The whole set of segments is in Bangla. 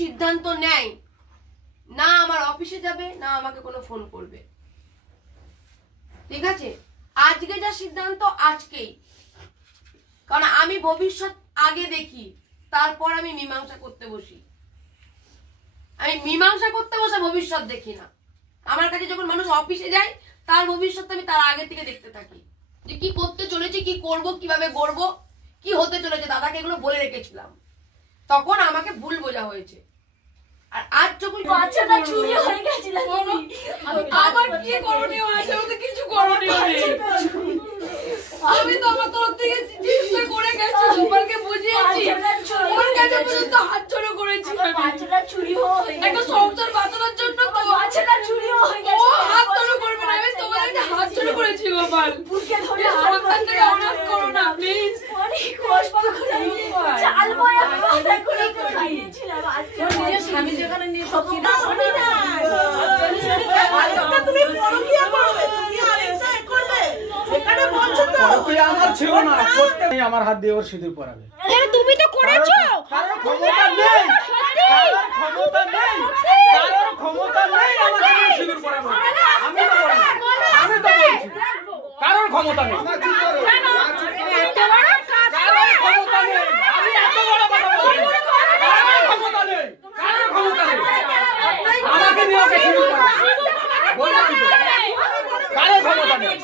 সিদ্ধান্ত নেয় না আমার অফিসে যাবে না আমাকে কোনো ফোন করবে, ঠিক আছে? আজকে যা সিদ্ধান্ত আজকেই, কারণ আমি ভবিষ্যৎ আগে দেখি, তারপর আমি মীমাংসা করতে বসি। আমি মীমাংসা করতে বসে ভবিষ্যৎ দেখি না। আমার কাছে যখন মানুষ অফিসে যায় তার ভবিষ্যৎ আমি তার আগে থেকে দেখতে থাকি, যে কি করতে চলেছি, কি করব, কিভাবে করব, কি হতে চলেছে। দাদাকে এগুলো বলে রেখেছিলাম, তখন আমাকে ভুল বোঝা হয়েছে। আর আজ যখন বাচ্চাটা চুরি হয়ে গেছিল, আমার কি করণীয় আছে? আমাদের কিছু করণীয় নেই। আমি তো আমার তরফ থেকে চেষ্টা করে গেছি, গোপালকে বুঝিয়েছি, ওর কাছে পর্যন্ত হাত জড়ো করেছি। বাচ্চাটা চুরি হয়ে গেছে, একটা সংসার বাঁচানোর জন্য তো বাচ্চাটা চুরি হয়ে গেছে, ও হাত জড়ো করবে না। আমি তোমার কাছে হাত জড়ো করেছি গোপাল, বুকে ধরে সন্তানটাকে অনাথ করো না প্লিজ। অনেক কষ্ট করে চাল বয়া মাথায় করে খাইয়েছিলাম। নিজের স্বামী যেখানে নিয়ে সত্যি না শুনি না, তুমি পরকিয়া করবে, তুমি আরেকটা করবে, এখানে বলছো তো পরকিয়া আমার ছিল না, করতে আমার হাত দিয়ে ওর সিঁদুর পরাবে। তুমি তো করেছো। কারোর ক্ষমতা নেই, কারোর ক্ষমতা নেই, কারোর ক্ষমতা নেই আমাকে দিয়ে সিঁদুর পরাবে। আমি তো বলছি, কারোর ক্ষমতা নেই, কারোর ক্ষমতা নেই। আমি এত বড় কথা বলছি, কারোর ক্ষমতা নেই, কারোর ক্ষমতা নেই আমাকে দিয়ে ওকে সিঁদুর পরাবে। বললাম তো, কারোর ক্ষমতা নেই।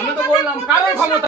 আমি তো বললাম কারোর ক্ষমতা।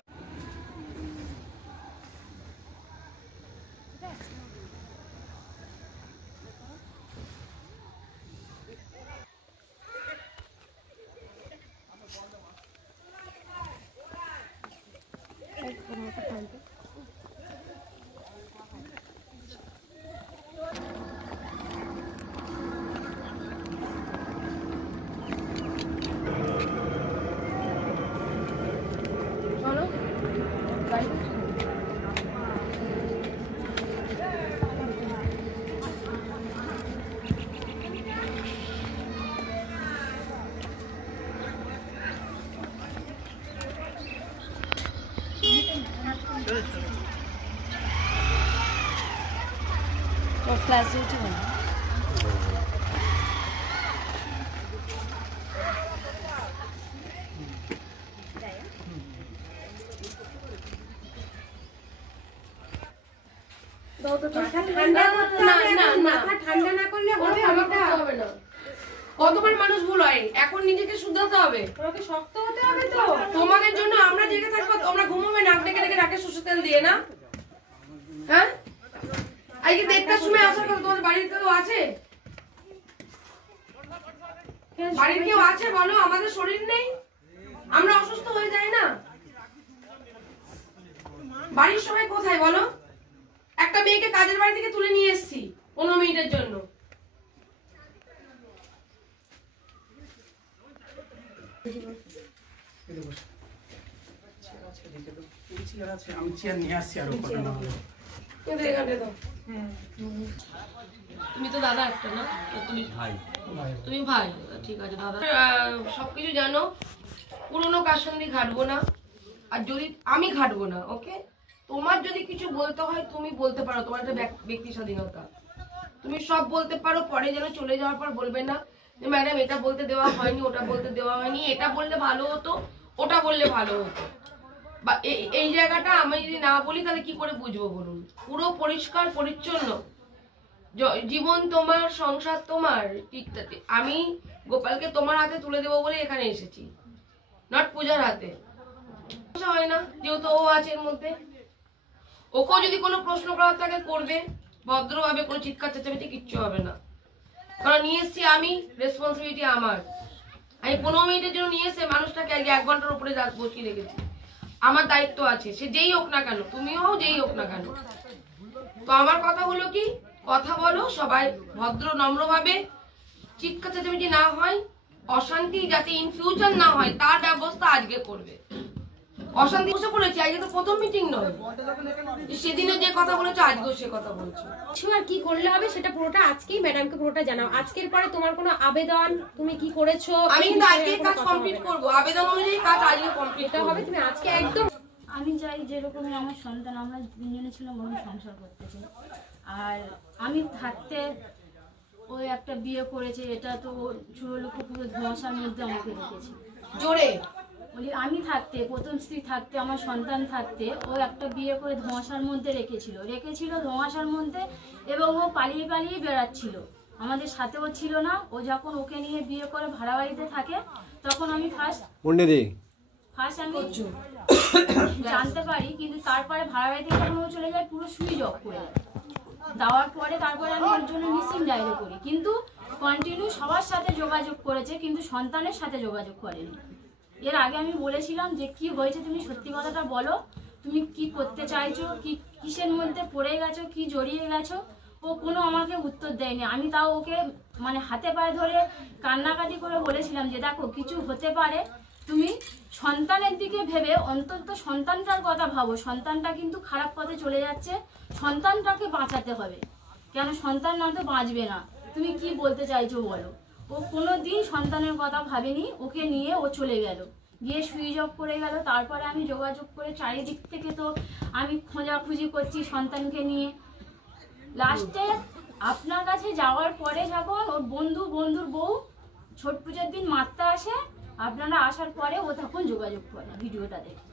ক্লাস উঠে না কতবার মানুষ ভুল হয়, এখন নিজেকে শুধরাতে হবে, শক্ত হতে হবে। তো তোমাদের জন্য আমরা জেগে থাকবো, তোমরা ঘুমোবে নাক ডেকে ডেকে রাখে সরষের তেল দিয়ে না? হ্যাঁ, আজকে 1:30টার সময় আসার কথা। তোমাদের বাড়ির কেউ আছে? বাড়ির কেউ আছে বলো? আমাদের শরীর নেই, আমরা অসুস্থ হয়ে যাই না? বাড়ির সবাই কোথায় বলো? একটা মেয়েকে কাজের বাড়ি থেকে তুলে নিয়ে এসেছি 15 মিনিটের জন্য। আমি চেয়ার নিয়ে আসছি আর তুমি তো দাদা একটা না, তুমি ভাই, তুমি ভাই, ঠিক আছে দাদা। সবকিছু জানো, পুরোনো কাসন্দি ঘাটবো না, আর যদি আমি ঘাটবো না। ওকে, তোমার যদি কিছু বলতে হয় তুমি বলতে পারো, তোমার একটা ব্যক্তি স্বাধীনতা, তুমি সব বলতে পারো। পরে যেন চলে যাওয়ার পর বলবে না যে ম্যাডাম এটা বলতে দেওয়া হয়নি, ওটা বলতে দেওয়া হয়নি, এটা বললে ভালো হতো, ওটা বললে ভালো হতো। বা এই জায়গাটা আমি যদি না বলি তাহলে কি করে বুঝবো বলুন? পুরো পরিষ্কার পরিচ্ছন্ন জীবন তোমার, সংসার তোমার, ঠিক। আমি গোপালকে তোমার হাতে তুলে দেবো বলে এখানে এসেছি, নট পূজার হাতে। হয় না, যেহেতু ও আছে এর মধ্যে। ওকেও যদি কোনো প্রশ্ন করার থাকে করবে ভদ্রভাবে, কোনো চিৎকার চেঁচামেচি কিচ্ছু হবে না। কারণ নিয়ে এসছি আমি, রেসপন্সিবিলিটি আমার। আমি 15 মিনিটের জন্য নিয়ে এসে মানুষটাকে আগে 1 ঘন্টার উপরে বসিয়ে রেখেছি। আমার দায়িত্ব আছে, সে যেই হোক না কেন, তুমিও হও, যেই হোক না কেন। তো আমার কথা হলো কি, কথা বলো সবাই ভদ্র নম্রভাবে, চিৎকার চেঁচামেচি না হয়, অশান্তি যাতে ইন ফিউচার না হয় তার ব্যবস্থা আজকে করবে। অশান্তি বসে পড়েছে, আজকে তো প্রথম মিটিং নয়, সেদিনও যে কথা বলেছো আজকেও সে কথা বলছো। আর কি করলে হবে সেটা পুরোটা আজকেই ম্যাডামকে পুরোটা জানাও। আজকের পরে তোমার কোনো আবেদন তুমি কি করেছো, আমি কিন্তু আজকে কাজ কমপ্লিট করব, আবেদন অনুযায়ী কাজ আজকে কমপ্লিট হবে। তুমি আজকে একদম, আমি চাই যেরকমই আমার সন্তান, আমরা 3 জনে ছিলাম, আমি সংসার করতে চাই। আর আমি থাকতে ওই একটা বিয়ে করেছে, এটা তো চুরলোক পুরো ধোঁয়াশার মধ্যে আমাকে রেখেছে। জোরে বলি আমি থাকতে, প্রথম স্ত্রী থাকতে, আমার সন্তান থাকতে ও একটা বিয়ে করে ধোঁয়াশার মধ্যে রেখেছিল ধোঁয়াশার মধ্যে, এবং ও পালিয়ে পালিয়ে বেড়াচ্ছিল, আমাদের সাথেও ছিল না। ও যখন ওকে নিয়ে বিয়ে করে ভাড়া বাড়িতে থাকে তখন আমি ফার্স্ট আমি জানতে পারি, কিন্তু তারপরে ভাড়া বাড়িতে যখন ও চলে যায় পুরো সুইচ অফ করে দেওয়ার পরে তারপরে আমি ওর জন্য মিসিং ডায়েরি করি, কিন্তু কন্টিনিউ সবার সাথে যোগাযোগ করেছে, কিন্তু সন্তানের সাথে যোগাযোগ করেনি। এর আগে আমি বলেছিলাম যে কি হয়েছে তুমি সত্যি কথাটা বলো, তুমি কি করতে চাইছো, কি কিসের মধ্যে পড়ে গেছো, কি জড়িয়ে গেছো। ও কোনো আমাকে উত্তর দেয়নি। আমি তাও ওকে মানে হাতে পায়ে ধরে কান্নাকাটি করে বলেছিলাম যে দেখো কিছু হতে পারে, তুমি সন্তানের দিকে ভেবে অন্তত সন্তানটার কথা ভাবো, সন্তানটা কিন্তু খারাপ পথে চলে যাচ্ছে, সন্তানটাকে বাঁচাতে হবে, কেন সন্তান না তো বাঁচবে না। তুমি কি বলতে চাইছো বলো। ও কোনো দিন সন্তানের কথা ভাবেনি, ওকে নিয়ে ও চলে গেল, গিয়ে সুইচ অফ করে গেল। তারপরে আমি যোগাযোগ করে চারিদিক থেকে তো আমি খোঁজাখুঁজি করছি সন্তানকে নিয়ে। লাস্টে আপনার কাছে যাওয়ার পরে যখন ওর বন্ধুর বউ ছট পুজোর দিন মারতে আসে, আপনারা আসার পরে ও তখন যোগাযোগ করে ভিডিওটা দেখে।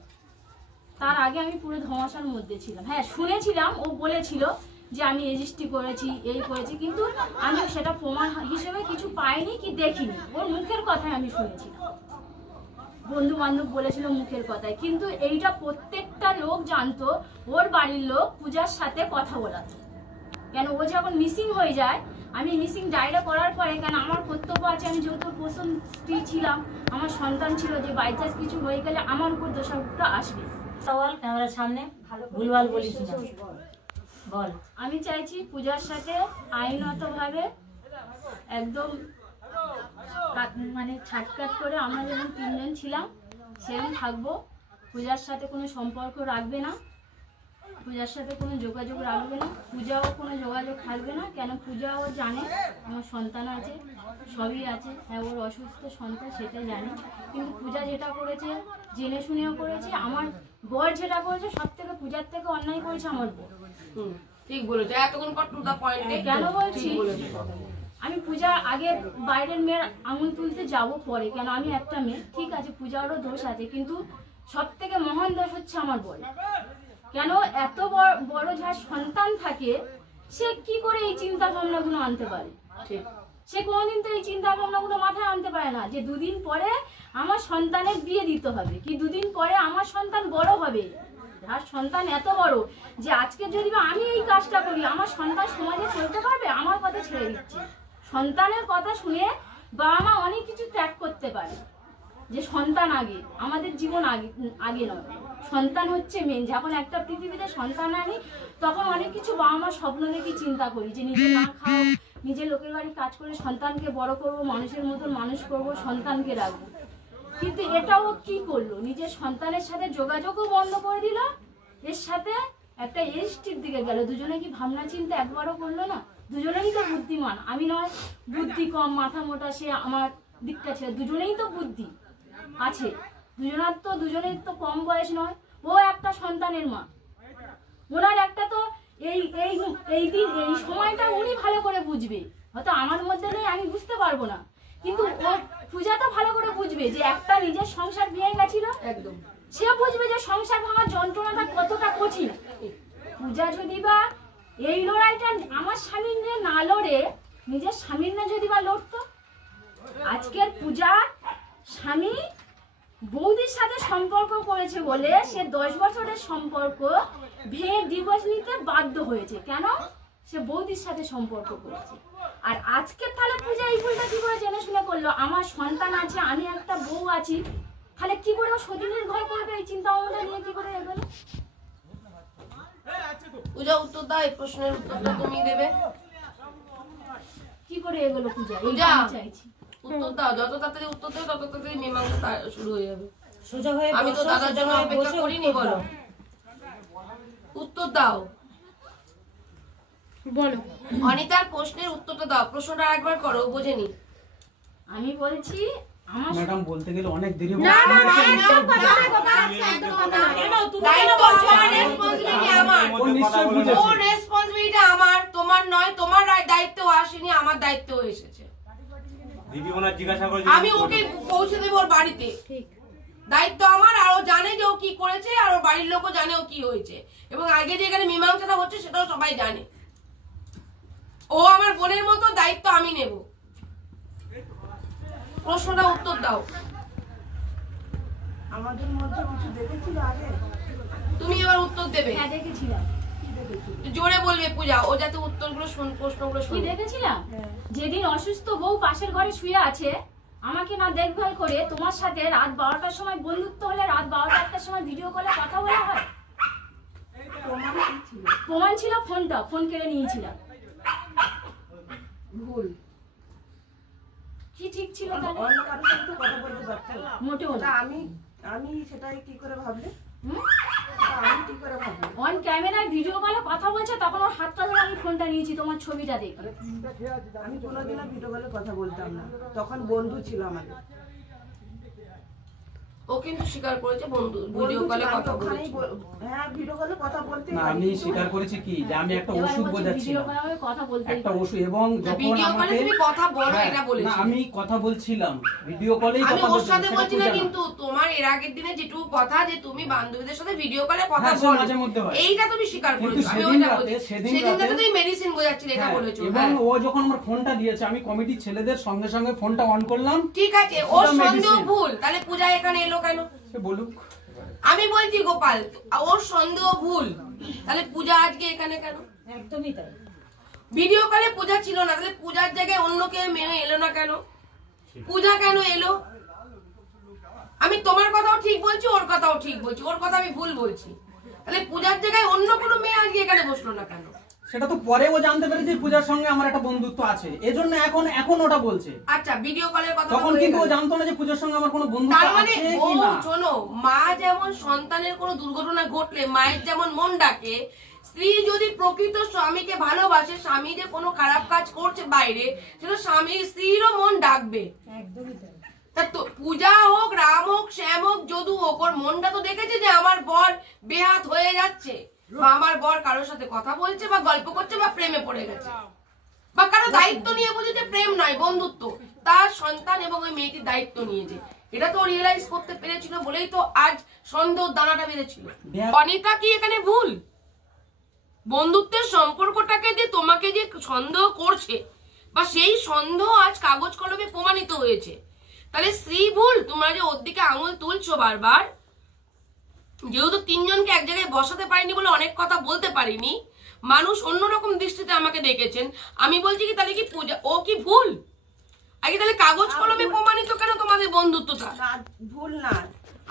তার আগে আমি পুরো ধোঁয়াশার মধ্যে ছিলাম। হ্যাঁ শুনেছিলাম, ও বলেছিল যে আমি রেজিস্ট্রি করেছি, এই করেছি, কিন্তু আমি সেটা প্রমাণ হিসেবে কিছু পাইনি কি দেখিনি। ওর মুখের কথাই আমি শুনেছিলাম, বন্ধু বান্ধব বলেছিল মুখের কথায়, কিন্তু এইটা প্রত্যেকটা লোক জানতো, ওর বাড়ির লোক পূজার সাথে কথা বলাতো। কেন ও যখন মিসিং হয়ে যায়, আমি মিসিং ডায়েরি করার পরে, কেন আমার কর্তব্য আছে, আমি যেহেতু প্রথম স্ত্রী ছিলাম, আমার সন্তান ছিল, যে বাই চান্স কিছু হয়ে গেলে আমার উপর দোষারোপটা আসবে। সওয়াল ক্যামেরার সামনে ভুলভাল বলিস না, বল। আমি চাইছি পূজার সাথে আইনগতভাবে একদম মানে ছাটকাট করে আমরা যেমন 3 জন ছিলাম সেরকম থাকবো। পূজার সাথে কোনো সম্পর্ক রাখবে না, পূজার সাথে কোনো যোগাযোগ রাখবে না, পূজাও কোনো যোগাযোগ থাকবে না। কেন পূজাও জানে আমার সন্তান আছে, সবই আছে, হ্যাঁ ওর অসুস্থ সন্তান সেটা জানে, কিন্তু পূজা যেটা করেছে জেনে শুনেও করেছে। আমার বর যেটা করেছে সব থেকে পূজার থেকে অন্যায় করেছে আমার বর। ঠিক বলেছো, এতক্ষণ পর টু দা পয়েন্টে কেন বলছি, আমি পূজা আগে বাইরের মেয়ের আঙুল তুলতে যাব পরে, কেন আমি একটা মেয়ে, ঠিক আছে পূজারও দোষ আছে, কিন্তু সব থেকে মহান দোষ হচ্ছে আমার বর। কেন এত বড় যার সন্তান থাকে সে কি করে এই চিন্তা ভাবনাগুলো আনতে পারে? সে কোনোদিন তো এই চিন্তা ভাবনাগুলো মাথায় আনতে পারে না যে 2 দিন পরে আমার সন্তানের বিয়ে দিতে হবে, কি 2 দিন পরে আমার সন্তান বড় হবে। যার সন্তান এত বড় যে আজকে যদি আমি এই কাজটা করি আমার সন্তান সমাজে চলতে পারবে, আমার কথা ছেড়ে দিচ্ছি। সন্তানের কথা শুনে বাবা মা অনেক কিছু ত্যাগ করতে পারে, যে সন্তান আগে, আমাদের জীবন আগে নয়, সন্তান হচ্ছে মেন। যখন একটা পৃথিবীতে সন্তান আনি তখন অনেক কিছু বাবা মা স্বপ্ন দেখে চিন্তা করি, যে নিজে না খাও, নিজের লোকের বাড়ি কাজ করে সন্তানকে বড় করব, মানুষের মতন মানুষ করব, সন্তানকে রাখবো। কিন্তু এটাও কি করলো, নিজের সন্তানের সাথে যোগাযোগও বন্ধ করে দিল, এর সাথে একটা এসটির দিকে গেল। দুজনে কি ভাবনা চিন্তা একবারও করলো না? দুজনেই তো বুদ্ধিমান, আমি নয় বুদ্ধি কম মাথা মোটা, সে আমার দিকটা ছিল, দুজনেই তো বুদ্ধি আছে, দুজনের তো কম বয়স নয়। ও একটা সন্তানের মা, ওনার একটা তো এই দিন এই সময়টা উনি ভালো করে বুঝবে, হয়তো আমার মধ্যে নেই, আমি বুঝতে পারবো না, কিন্তু ও পূজা তো ভালো করে বুঝবে যে একটা নিজের সংসার ভেঙে গেছিল, একদম সে বুঝবে যে সংসার ভাঙার যন্ত্রণাটা কতটা কঠিন। পূজা যদি বা এই লড়াইটা আমার স্বামীর নিয়ে না লড়ে নিজের স্বামীর না যদি বা লড়তো, আজকের পূজার স্বামী বৌদির সাথে সম্পর্ক করেছে বলে সে 10 বছরের সম্পর্ক ভেঙে ডিভোর্স নিতে বাধ্য হয়েছে। কেন? সে বৌদির সাথে সম্পর্ক করেছে। আর আজকে তাহলে পূজা এই ভুলটা কি করে জেনে শুনে করলো? আমার সন্তান আছে, আমি একটা বউ আছি, তাহলে কি করে ও সতীনের ঘর করবে? এই চিন্তা ভাবনা নিয়ে কি করে এগোলো? পূজা উত্তর দাও, এই প্রশ্নের উত্তরটা তুমি দেবে। কি করে এগোলো পূজা? এই চাইছি উত্তর দাও, যত তাড়াতাড়ি উত্তর দেবে তত তাড়াতাড়ি মীমাংসা শুরু হয়ে যাবে। সোজা হয়ে আমি তো দাদার জন্য অপেক্ষা করিনি, বলো উত্তর দাও। বলো অনিতার প্রশ্নের উত্তরটা দাও, প্রশ্নটা একবার করো, বোঝেনি। আমি বলছি আমার ম্যাডাম বলতে গেলে অনেক দেরি হবে। না না না একদম কথা না, কথা আছে একদম কথা না। দায়িত্ব আমার, রেসপন্সিবিলিটি আমার, ও নিশ্চয়ই বুঝেছে। ও রেসপন্সিবিলিটি রেসপন্সিবিলিটি আমার, তোমার নয়। তোমার দায়িত্ব আসেনি, আমার দায়িত্ব এসেছে। দিদি ওনার জিজ্ঞাসা করে আমি ওকে পৌঁছে দেবো ওর বাড়িতে, দায়িত্ব আমার। আর ও জানে যে ও কি করেছে, আর ওর বাড়ির লোকও জানে ও কি হয়েছে, এবং আগে যে এখানে মীমাংসাটা হচ্ছে সেটাও সবাই জানে। ও আমার বোনের মতো, দায়িত্ব আমি নেব। প্রশ্নটা উত্তর দাও। আমাদের মধ্যে কিছু দেখেছিল আগে? তুমি এবার উত্তর দেবে। হ্যাঁ দেখেছিলাম। জোরে বলবে পূজা, ও যাতে উত্তরগুলো প্রশ্নগুলো কি শুনে। দেখেছিলাম? যেদিন অসুস্থ বউ পাশের ঘরে শুয়ে আছে, আমাকে না দেখভাল করে তোমার সাথে রাত 12টার সময় বন্ধুত্ব হলে রাত 12টা 1টার সময় ভিডিও কলে কথা বলা হয়। প্রমাণ ছিল ফোনটা, ফোন কেড়ে নিয়েছিলাম। ভুল কি ঠিক ছিল তাহলে? অন্য কারোর সাথে তো কথা বলতে পারতো না। মোটেও ওটা না। আমি সেটাই কি করে ভাবলে? হুম? ওটা আমি কি করে ভাবলে? অন ক্যামেরায় ভিডিও কলে কথা বলছে, তখন ওর হাতটা ধরে আমি ফোনটা নিয়েছি তোমার ছবিটা দেখে। আমি কোনোদিনও ভিডিও কলে কথা বলতাম না, তখন বন্ধু ছিল আমাদের। ও কিন্তু স্বীকার করেছে বন্ধু ভিডিও কলে কথা বলেছে। হ্যাঁ, ভিডিও কলে কথা বলতে না, আমি স্বীকার করেছি কি যে আমি একটা ওষুধ বোঝাচ্ছিলাম, কথা বলতে একটা ওষুধ, এবং যখন ভিডিও কলে আমাকে তুমি কথা বলো হ্যাঁ, এটা বলেছি। না আমি কথা বলছিলাম ভিডিও কলেই আমি কথা ওর বলছিলাম, সাথে সেটা বলছি না, পূজা না। কিন্তু তোমার এর আগের দিনে যেটুকু কথা যে তুমি বান্ধবীদের সাথে ভিডিও কলে কথা হ্যাঁ, সে বলো, মাঝে মধ্যে হয়। এইটা তুমি স্বীকার কিন্তু করেছো। আমি সেদিন ওইটা রাতে- বলছি। সেদিন সেদিন রাতে রাতে- তুমি মেডিসিন বোঝাচ্ছিলে, এটা হ্যাঁ, বলেছো। এবং ও যখন আমার ফোনটা দিয়েছে, আমি কমিটির ছেলেদের সঙ্গে সঙ্গে ফোনটা অন করলাম। ঠিক আছে, ওর ওটা সন্দেহ medicine। ভুল, তাহলে পূজা এখানে এলো কেন? সে বলুক। আমি বলছি গোপাল, ওর সন্দেহ ভুল, তাহলে পূজা আজকে এখানে কেন? একদমই তাই। ভিডিও কলে পূজা ছিল না, তাহলে পূজার জায়গায় অন্য কেউ মেয়ে এলো না কেন? পূজা কেন এলো? আমি তোমার কথাও ঠিক বলছি, ওর কথাও ঠিক বলছি, ওর কথা আমি ভুল বলছি। তাহলে পূজার জায়গায় অন্য কোনো মেয়ে আজকে এখানে বসলো না কেন? সেটা তো পরে ও জানতে পেরেছে যে পূজার সঙ্গে আমার একটা বন্ধুত্ব আছে, এজন্য এখন ওটা বলছে। আচ্ছা, ভিডিও কলের কথা তখন কিন্তু ও জানতো না যে পূজার সঙ্গে আমার কোনো বন্ধুত্ব তার মানে আছে ও কি না। শোনো, মা যেমন সন্তানের কোনো দুর্ঘটনা ঘটলে মায়ের যেমন মন ডাকে, স্ত্রী যদি প্রকৃত স্বামীকে ভালোবাসে, স্বামী যে কোনো খারাপ কাজ করছে বাইরে, সেটা স্বামী স্ত্রীরও মন ডাকবে। একদমই তাই। তা তো পূজা হোক, রাম হোক, শ্যাম হোক, যদু হোক, ওর মনটা তো দেখেছে যে আমার বর বেহাত হয়ে যাচ্ছে, বা আমার বর কারোর সাথে কথা বলছে বা গল্প করছে বা প্রেমে পড়ে গেছে, বা কারো দায়িত্ব নিয়ে বুঝেছে, প্রেম নয় বন্ধুত্ব, তার সন্তান এবং ওই মেয়েটির দায়িত্ব নিয়েছে। এটা তো রিয়েলাইজ করতে পেরেছিল বলেই তো আজ সন্দেহ দানাটা বেঁধেছিল। অনিতা কি এখানে ভুল? বন্ধুত্বের সম্পর্কটাকে যে তোমাকে যে সন্দেহ করছে, বা সেই সন্দেহ আজ কাগজ কলমে প্রমাণিত হয়েছে, তাহলে স্ত্রী ভুল? তোমরা যে ওর দিকে আঙুল তুলছো বারবার, যেহেতু তিনজনকে এক জায়গায় বসাতে পারিনি বলে অনেক কথা বলতে পারিনি, মানুষ অন্যরকম দৃষ্টিতে আমাকে দেখেছেন। আমি বলছি কি, তাহলে কি পূজা ও কি ভুল? আগে তাহলে কাগজ কলমে প্রমাণিত কেন তোমাদের বন্ধুত্বটা? না, ভুল না,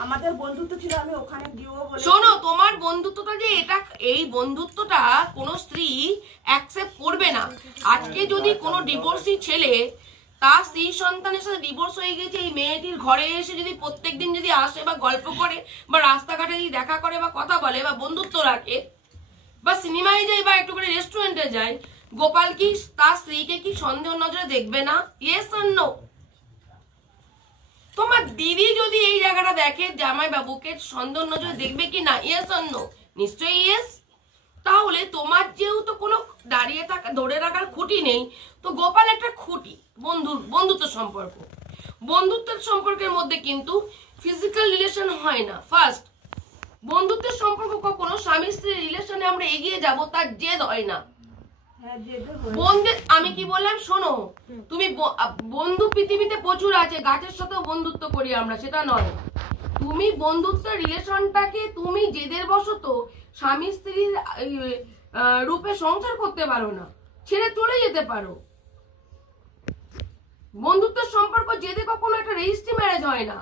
আমাদের বন্ধুত্ব ছিল। আমি ওখানে গিয়েও বলে শোনো, তোমার বন্ধুত্বটা যে এটা, এই বন্ধুত্বটা কোনো স্ত্রী অ্যাকসেপ্ট করবে না। আজকে যদি কোনো ডিভোর্সি ছেলে তার স্ত্রী সন্তানের সাথে ডিভোর্স হয়ে গেছে, এই মেয়েটির ঘরে এসে যদি প্রত্যেকদিন যদি আসে বা গল্প করে বা রাস্তাঘাটে যদি দেখা করে বা কথা বলে বা বন্ধুত্ব রাখে বা সিনেমায় যায় বা একটু করে রেস্টুরেন্টে যায়, গোপাল কি তার স্ত্রীকে কি সন্দেহ নজরে দেখবে না? Yes or no? তোমার দিদি যদি এই জায়গাটা দেখে জামাই বাবুকে সন্দেহ নজরে দেখবে কি না? Yes or no? নিশ্চয়ই ইয়েস। তাহলে তোমার যেহেতু কোনো দাঁড়িয়ে থাকা ধরে রাখার খুঁটি নেই, তো গোপাল একটা খুঁটি। বন্ধুত্ব সম্পর্ক, বন্ধুত্বের সম্পর্কের মধ্যে কিন্তু ফিজিক্যাল রিলেশন হয় না। ফার্স্ট, বন্ধুত্বের সম্পর্ক কখনো স্বামী স্ত্রীর রিলেশনে আমরা এগিয়ে যাব তার জেদ হয় না। বন্ধুদের আমি কি বললাম শোনো, তুমি বন্ধু পৃথিবীতে প্রচুর আছে, গাছের সাথেও বন্ধুত্ব করি আমরা, সেটা নয়। তুমি বন্ধুত্বের রিলেশনটাকে তুমি জেদের বশত স্বামী স্ত্রীর রূপে সংসার করতে পারো না, ছেড়ে চলে যেতে পারো। বন্ধুত্বের সম্পর্ক জেদে কখনো একটা রেজিস্ট্রি ম্যারেজ হয় না।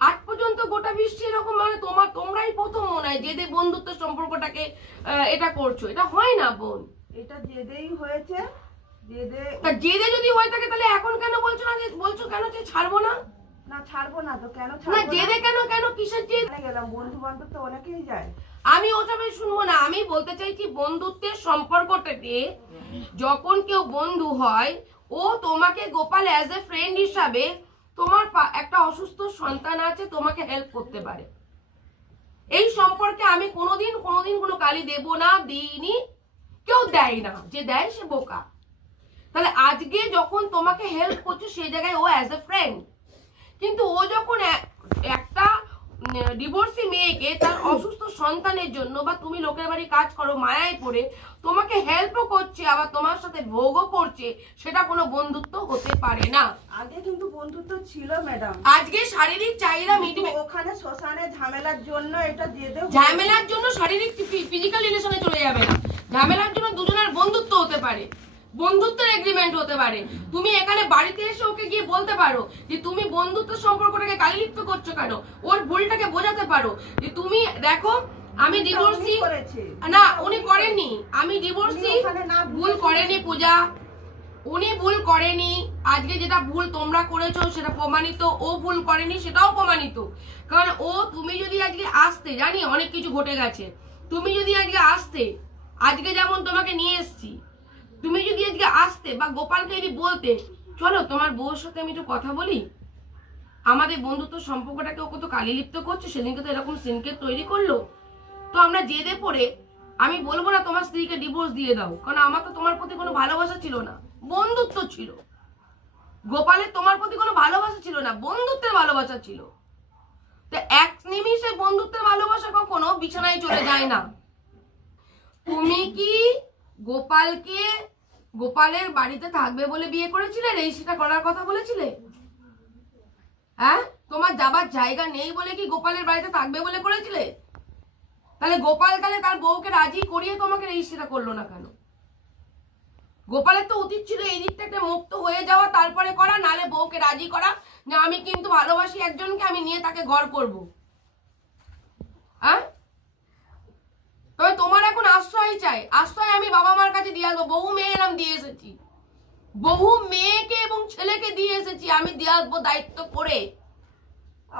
আজ পর্যন্ত গোটা বিশ্বে এরকম, মানে তোমরাই প্রথম মনে হয় জেদে বন্ধুত্বের সম্পর্কটাকে এটা করছো। এটা হয় না বোন, এটা জেদেই হয়েছে। জেদে যদি হয়ে থাকে তাহলে এখন কেন বলছো না, যে বলছো কেন যে ছাড়বো না? না, ছাড়বো না তো। কেন না, ছাড়বো জেদে কেন? কেন কিসের জেদ? গেলাম, বন্ধু বান্ধব তো অনেকেই যায়। আমি ওসবে শুনবো না। আমি বলতে চাইছি বন্ধুত্বের সম্পর্কটাতে যখন কেউ বন্ধু হয়, ও তোমাকে গোপাল অ্যাজ এ ফ্রেন্ড হিসাবে, তোমার একটা অসুস্থ সন্তান আছে, তোমাকে হেল্প করতে পারে। এই সম্পর্কে আমি কোনোদিন কোনো গালি দেব না, দিইনি কেউ দেয় না, যে দেয় সে বোকা। তাহলে আজকে যখন তোমাকে হেল্প করছে সেই জায়গায় ও অ্যাজ এ ফ্রেন্ড, কিন্তু ও যখন একটা ডিভোর্সি মেয়েকে তার অসুস্থ সন্তানের জন্য বা তুমি লোকের বাড়ি কাজ করো মায়ায় পড়ে তোমাকে হেল্পও করছে আবার তোমার সাথে ভোগও করছে, সেটা কোনো বন্ধুত্ব হতে পারে না। আগে কিন্তু বন্ধুত্ব ছিল ম্যাডাম, আজকে শারীরিক চাহিদা মিটবে, ওখানে শ্মশানে ঝামেলার জন্য এটা দিয়ে দেব। ঝামেলার জন্য শারীরিক ফিজিক্যাল রিলেশনে চলে যাবে না, ঝামেলার জন্য দুজনের বন্ধুত্ব হতে পারে, বন্ধুত্বের এগ্রিমেন্ট হতে পারে। তুমি এখানে বাড়িতে এসে ওকে গিয়ে বলতে পারো যে তুমি বন্ধুত্বের সম্পর্কটাকে গালিলিপ্ত করছো কেন, ওর ভুলটাকে বোঝাতে পারো যে তুমি দেখো আমি ডিভোর্সি না, উনি করেননি, আমি ডিভোর্সি, ভুল করেনি পূজা, উনি ভুল করেনি। আজকে যেটা ভুল তোমরা করেছো সেটা প্রমাণিত, ও ভুল করেনি সেটাও প্রমাণিত। কারণ ও তুমি যদি আজকে আসতে, জানি অনেক কিছু ঘটে গেছে, তুমি যদি আজকে আসতে, আজকে যেমন তোমাকে নিয়ে এসছি, তুমি যদি আজকে আসতে বা গোপালকে যদি বলতে চলো তোমার বউর সাথে আমি একটু কথা বলি, আমাদের বন্ধুত্ব সম্পর্কটাকে ও কত কালিলিপ্ত করছে, সেদিনকে তো এরকম সিনকেট তৈরি করলো, তো আমরা জেদে পড়ে আমি বলবো না তোমার স্ত্রীকে ডিভোর্স দিয়ে দাও, কারণ আমার তো তোমার প্রতি কোনো ভালোবাসা ছিল না, বন্ধুত্ব ছিল। গোপালের তোমার প্রতি কোনো ভালোবাসা ছিল না, বন্ধুত্বের ভালোবাসা ছিল। তো এক নিমিষে বন্ধুত্বের ভালোবাসা কখনো বিছানায় চলে যায় না। তুমি কি গোপালকে গোপালের বাড়িতে থাকবে বলে বিয়ে করেছিলে, রেজিস্ট্রিটা করার কথা বলেছিলে? হ্যাঁ, তোমার যাবার জায়গা নেই বলে কি গোপালের বাড়িতে থাকবে বলে করেছিলে? তাহলে গোপাল তাহলে তার বউকে রাজি করিয়ে তোমাকে রেজিস্ট্রিটা করলো না কেন? গোপালের তো উচিত ছিল এই দিকটা একটা মুক্ত হয়ে যাওয়া, তারপরে করা, নালে বউকে রাজি করা না আমি কিন্তু ভালোবাসি একজনকে, আমি নিয়ে তাকে ঘর করব। হ্যাঁ, তবে তোমার এখন আশ্রয় চাই, আশ্রয় আমি বাবা মার কাছে দিয়ে আসবো, বহু মেয়ে এরম দিয়ে এসেছি, বহু মেয়েকে এবং ছেলেকে দিয়ে এসেছি, আমি দিয়ে আসবো দায়িত্ব করে।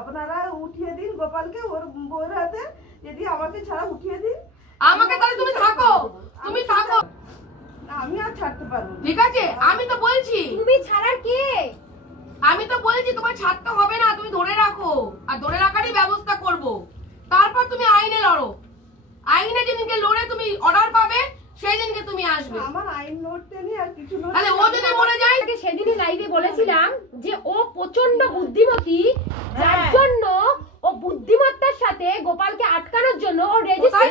আপনারা উঠিয়ে দিন গোপালকে ওর বউর হাতে, যদি আমাকে ছাড়া উঠিয়ে দিন। আমাকে তাহলে তুমি থাকো, তুমি থাকো, আমি আর ছাড়তে পারবো না। ঠিক আছে? আমি তো বলছি তুমি ছাড়ার কে? আমি তো বলছি তোমার ছাড়তে হবে না, তুমি ধরে রাখো, আর ধরে রাখারই ব্যবস্থা করব, তারপর তুমি আইনে লড়ো, আইনে যেদিনকে লড়ে তুমি অর্ডার পাবে সেই দিনকে তুমি আসবে। আমার আইন লড়তে নেই আর কিছু লড়তে। তাহলে ও যদি মরে যায়, সেদিনই লাইভে বলেছিলাম যে ও প্রচন্ড বুদ্ধিমতী, যার জন্য ও বুদ্ধিমত্তার সাথে গোপালকে আটকানোর জন্য ও রেজিস্ট্রি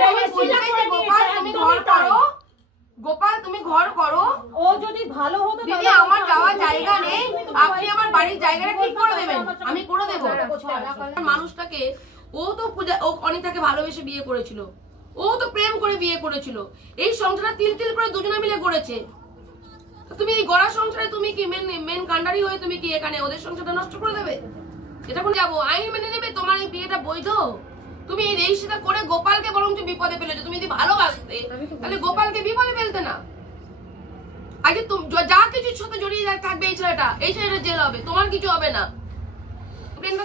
গোপাল তুমি ঘর করো, গোপাল তুমি ঘর করো, ও যদি ভালো হতো দিদি আমার যাওয়ার জায়গা নেই, আপনি আমার বাড়ির জায়গাটা ঠিক করে দেবেন, আমি করে দেবো। মানুষটাকে ও তো পূজা, ও অনিতাকে ভালোবেসে বিয়ে করেছিল, ও তো প্রেম করে বিয়ে করেছিল, এই সংসারটা তিল তিল করে দুজনে মিলে গড়েছে। তুমি এই গড়া সংসারে তুমি কি মেন কান্ডারি হয়ে তুমি কি এখানে ওদের সংসারটা নষ্ট করে দেবে? এটা কোন যাবো, আইন মেনে নেবে তোমার এই বিয়েটা বৈধ? তুমি এই রেজিস্ট্রিটা করে গোপালকে বরঞ্চ বিপদে ফেলেছো। তুমি যদি ভালোবাসতে তাহলে গোপালকে বিপদে ফেলতে না। আগে তুমি যা কিছুর সাথে জড়িয়ে থাকবে এই ছেলেটা জেল হবে, তোমার কিছু হবে না।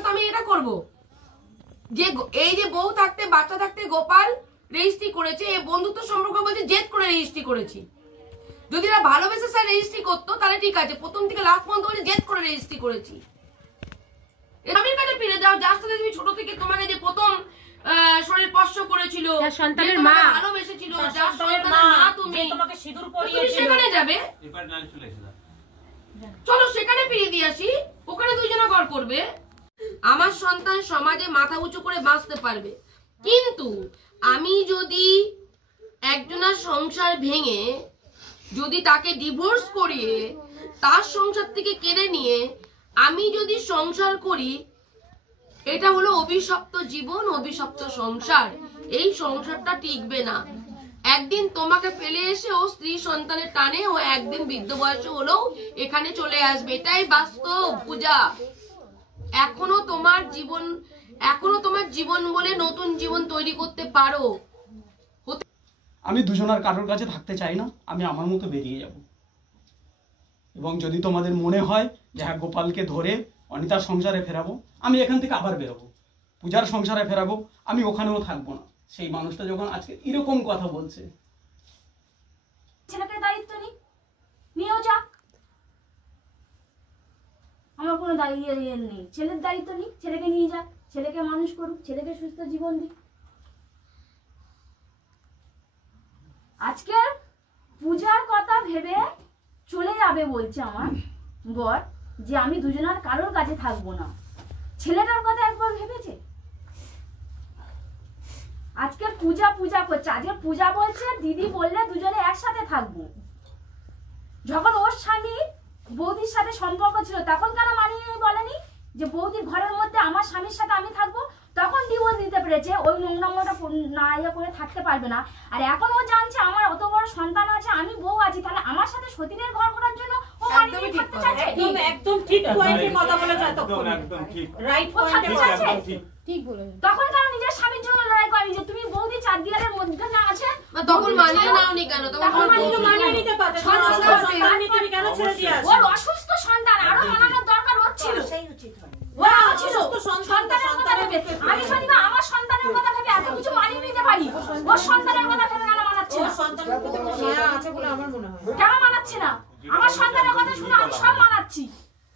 তো আমি এটা করবো যে এই যে বউ থাকতে বাচ্চা থাকতে গোপাল রেজিস্ট্রি করেছে, এই বন্ধুত্ব সম্পর্ক বলছে জেদ করে রেজিস্ট্রি করেছি। যদি এরা ভালোবেসে স্যার রেজিস্ট্রি করতো তাহলে ঠিক আছে, প্রথম থেকে লাস্ট পর্যন্ত বলে জেদ করে রেজিস্ট্রি করেছি। স্বামীর কাছে ফিরে যাও, যার সাথে তুমি ছোট থেকে তোমাকে যে প্রথম শরীর স্পর্শ করেছিল, সন্তানের মা ভালোবেসেছিল, যার সন্তানের মা তুমি, তোমাকে সিঁদুর তুমি পরিয়েছিল, সেখানে যাবে, চলো সেখানে ফিরিয়ে দিয়ে আসি, ওখানে দুইজনা ঘর করবে। আমার সন্তান সমাজে মাথা উঁচু করে বাঁচতে পারবে, কিন্তু আমি যদি একজনের সংসার ভেঙে যদি তাকে ডিভোর্স করিয়ে তার সংসার থেকে কেড়ে নিয়ে আমি যদি সংসার করি, এটা হলো অভিশপ্ত জীবন, অভিশপ্ত সংসার। এই সংসারটা টিকবে না। একদিন তোমাকে ফেলে এসে ও স্ত্রী সন্তানের টানে ও একদিন বৃদ্ধ বয়সে হলেও এখানে চলে আসবে, এটাই বাস্তব পূজা। এখনো তোমার জীবন বলে নতুন জীবন তৈরি করতে পারো। আমি দুজনার কারোর কাছে থাকতে চাই না, আমি আমার মতো বেরিয়ে যাব। এবং যদি তোমাদের মনে হয় যে হ্যাঁ গোপালকে ধরে অনিতার সংসারে ফেরাবো, আমি এখান থেকে আবার বেরোবো, পূজার সংসারে ফেরাবো, আমি ওখানেও থাকবো না। সেই মানুষটা যখন আজকে এরকম কথা বলছে, ছেলেকে দায়িত্ব নিয়েও যাক, আমার কোনো দায়িত্ব নেই, ছেলের দায়িত্ব নেই, ছেলেকে নিয়ে যাক, ছেলেকে মানুষ করুক, ছেলেকে সুস্থ জীবন দিক। আজকে পূজার কথা ভেবে চলে যাবে বলছে আমার বর, যে আমি দুজনের কারোর কাছে থাকবো না। ছেলেটার কথা একবার ভেবেছে? আজকে পূজা করছে, আজকে পূজা বলছে দিদি বললে দুজনে একসাথে থাকবো। যখন ওর স্বামী বৌদির সাথে সম্পর্ক ছিল তখন কেন মানিয়ে বলেনি যে বৌদির ঘরের মধ্যে আমার স্বামীর সাথে আমি থাকবো? তখন ডিভোর্স দিতে পেরেছে, ওই নোংরামোটা না ইয়ে করে থাকতে পারবে না। আর এখন ও জানছে আমার অত বড় সন্তান আছে, আমি বউ আছি, তাহলে আমার সাথে সতীনের ঘর করার জন্য ও মানিয়ে থাকতে চাচ্ছে। একদম ঠিক পয়েন্টে কথা বলেছ, একদম ঠিক রাইট পয়েন্টে কথা ঠিক ঠিক বলেছেন। তখন কেন নিজের স্বামীর জন্য লড়াই করেনি যে তুমি বৌদি চার দিয়ারের মধ্যে না আছে? তখন মানিয়ে নাওনি কেন? তখন মানিয়ে নিতে পারতে, তুমি কেন ছেড়ে দিয়ে আসো? ওর অসুস্থ সন্তান, আরো মানানোর দরকার ওর ছিল। সেই উচিত হয়। ওরা ছিল সন্তানের কথা ভেবে, আমি যদি না আমার সন্তানের কথা ভেবে এত কিছু মানিয়ে নিতে পারি, ওর সন্তানের কথা ভেবে কেন মানাচ্ছে না? সন্তানের প্রতি কোনো মায়া আছে বলে আমার মনে হয়। কেন মানাচ্ছে না? আমার সন্তানের কথা শুনে আমি সব মানাচ্ছি।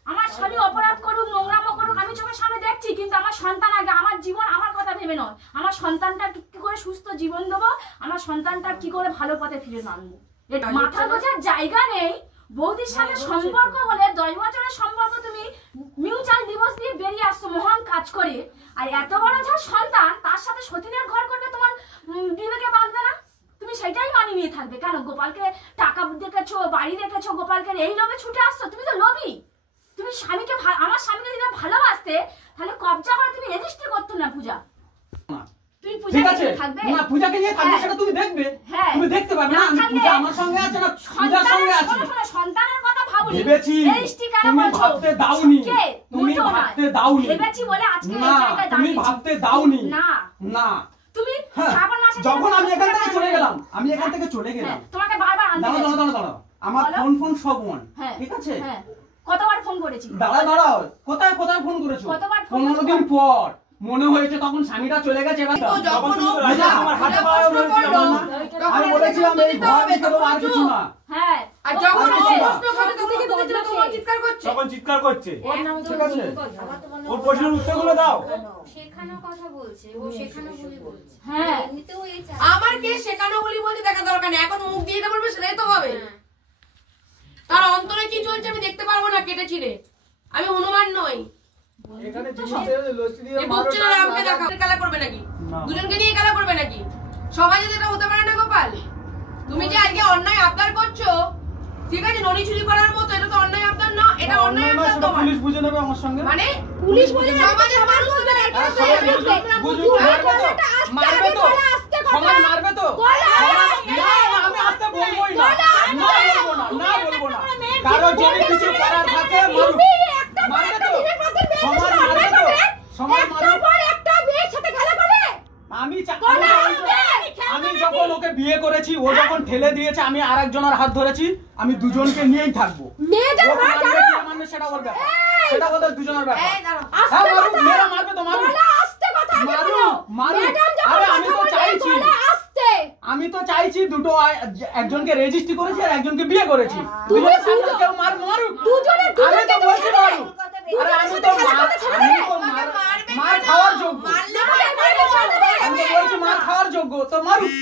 আমার স্বামী অপরাধ করুক, নোংরামো করুক, আমি চোখের সামনে দেখছি, কিন্তু আমার সন্তান আগে, আমার জীবন আমার কথা ভেবে নয়। আমার সন্তানটা কি করে সুস্থ জীবন দেবো, আমার সন্তানটা কি করে ভালো পথে ফিরে আনবো, মাথা গোজার জায়গা নেই। বৌদির সাথে সম্পর্ক বলে 10 বছরের সম্পর্ক তুমি মিউচুয়াল ডিভোর্স দিয়ে বেরিয়ে আসছো মহান কাজ করে, আর এত বড় যা সন্তান তার সাথে সতীনের ঘর করবে, তোমার বিবেকে বাঁধবে না? তুমি সেটাই মানিয়ে নিয়ে থাকবে কেন? গোপালকে টাকা দেখেছো, বাড়ি দেখেছো, গোপালকে এই লোভে ছুটে আসছো, তুমি তো লোভী। তুমি স্বামীকে, আমার স্বামীকে যদি ভালোবাসতে তাহলে কবজা করে তুমি রেজিস্ট্রি করতো না পূজা। তুমি পূজা নিয়ে থাকবে না, পূজাকে নিয়ে থাকবে সেটা তুমি দেখবে, তুমি দেখতে পাবে না। আমি পূজা আমার সঙ্গে আছে না, পূজার সঙ্গে আছে। সন্তানের কথা ভাবুনি, ভেবেছি তুমি ভাবতে দাওনি, তুমি ভাবতে দাওনি। ভেবেছি বলে আজকে এই না, জায়গায় তুমি দাঁড়িয়েছি। ভাবতে দাওনি। না না, তুমি হ্যাঁ, শ্রাবণ মাসে যখন আমি এখান থেকে চলে গেলাম, আমি এখান থেকে চলে গেলাম, তোমাকে বারবার আনতে দাঁড়াও গেছি। দাঁড়াও দাঁড়াও, আমার ফোন সব অন, ঠিক আছে? হ্যাঁ, কতবার ফোন করেছি? দাঁড়াও, কোথায় ফোন করেছো? কতবার ফোন 15 দিন পর মনে হয়েছে, তখন স্বামীটা চলে গেছে। এবার আমি বলেছিলাম এই ঘর থেকে আর কিছু না। হ্যাঁ, আর যখন ও প্রশ্ন করে তখন চিৎকার করছে, তখন চিৎকার করছে। ঠিক আছে, ওর প্রশ্নের উত্তরগুলো দাও। শেখানো কথা বলছে, ও শেখানো বলি বলছে। হ্যাঁ, এমনিতেও এই আমার কে শেখানো বলি বলতে দেখা দরকার নেই, এখন মুখ দিয়ে এটা বলবে সেটাই তো হবে। তার অন্তরে কি চলছে আমি দেখতে পারবো না কেটে ছিঁড়ে, আমি হনুমান নই। এখানে জিনিসের লস্যি দিয়ে এই বুক ছেড়ে আমাকে দেখা খেলা করবে নাকি? দুজনকে নিয়ে খেলা করবে নাকি? সমাজে যেটা হতে পারে না গোপাল। তুমি যে আজকে অন্যায় আবদার করছো, ঠিক আছে, নড়ি চুরি করার মতো, এটা তো অন্যায় আবদার না, এটা অন্যায় আবদার তোমার। পুলিশ বুঝে নেবে আমার সঙ্গে, মানে পুলিশ বলে সমাজের মানুষ তো মারবে তো, সমাজ মারবে তো। আমি আসতে বলবোই না, বলবো না। কারো যদি কিছু করার থাকে মারুক, মারবে তো, সমাজ মারবে তো, সমাজ মারুক। আমি যখন ওকে বিয়ে করেছি, ও যখন ঠেলে দিয়েছে, আমি আরেকজনের হাত ধরেছি, আমি দুজনকে নিয়েই থাকবো। মানে সেটা ওর ব্যাপার, সেটা ওদের দুজনের ব্যাপার। হ্যাঁ, মারুক, মেয়েরা মারবে তো, মারুক, মারুক। আরে আমি তো চাইছি দুটো, একজনকে রেজিস্ট্রি করেছি আর একজনকে বিয়ে করেছি। কেউ মারুক, আমি তো বলছি মারুক। আরে আমি তো মার খাওয়ার যোগ্য, আমি তো বলছি মার খাওয়ার যোগ্য, তো মারুক।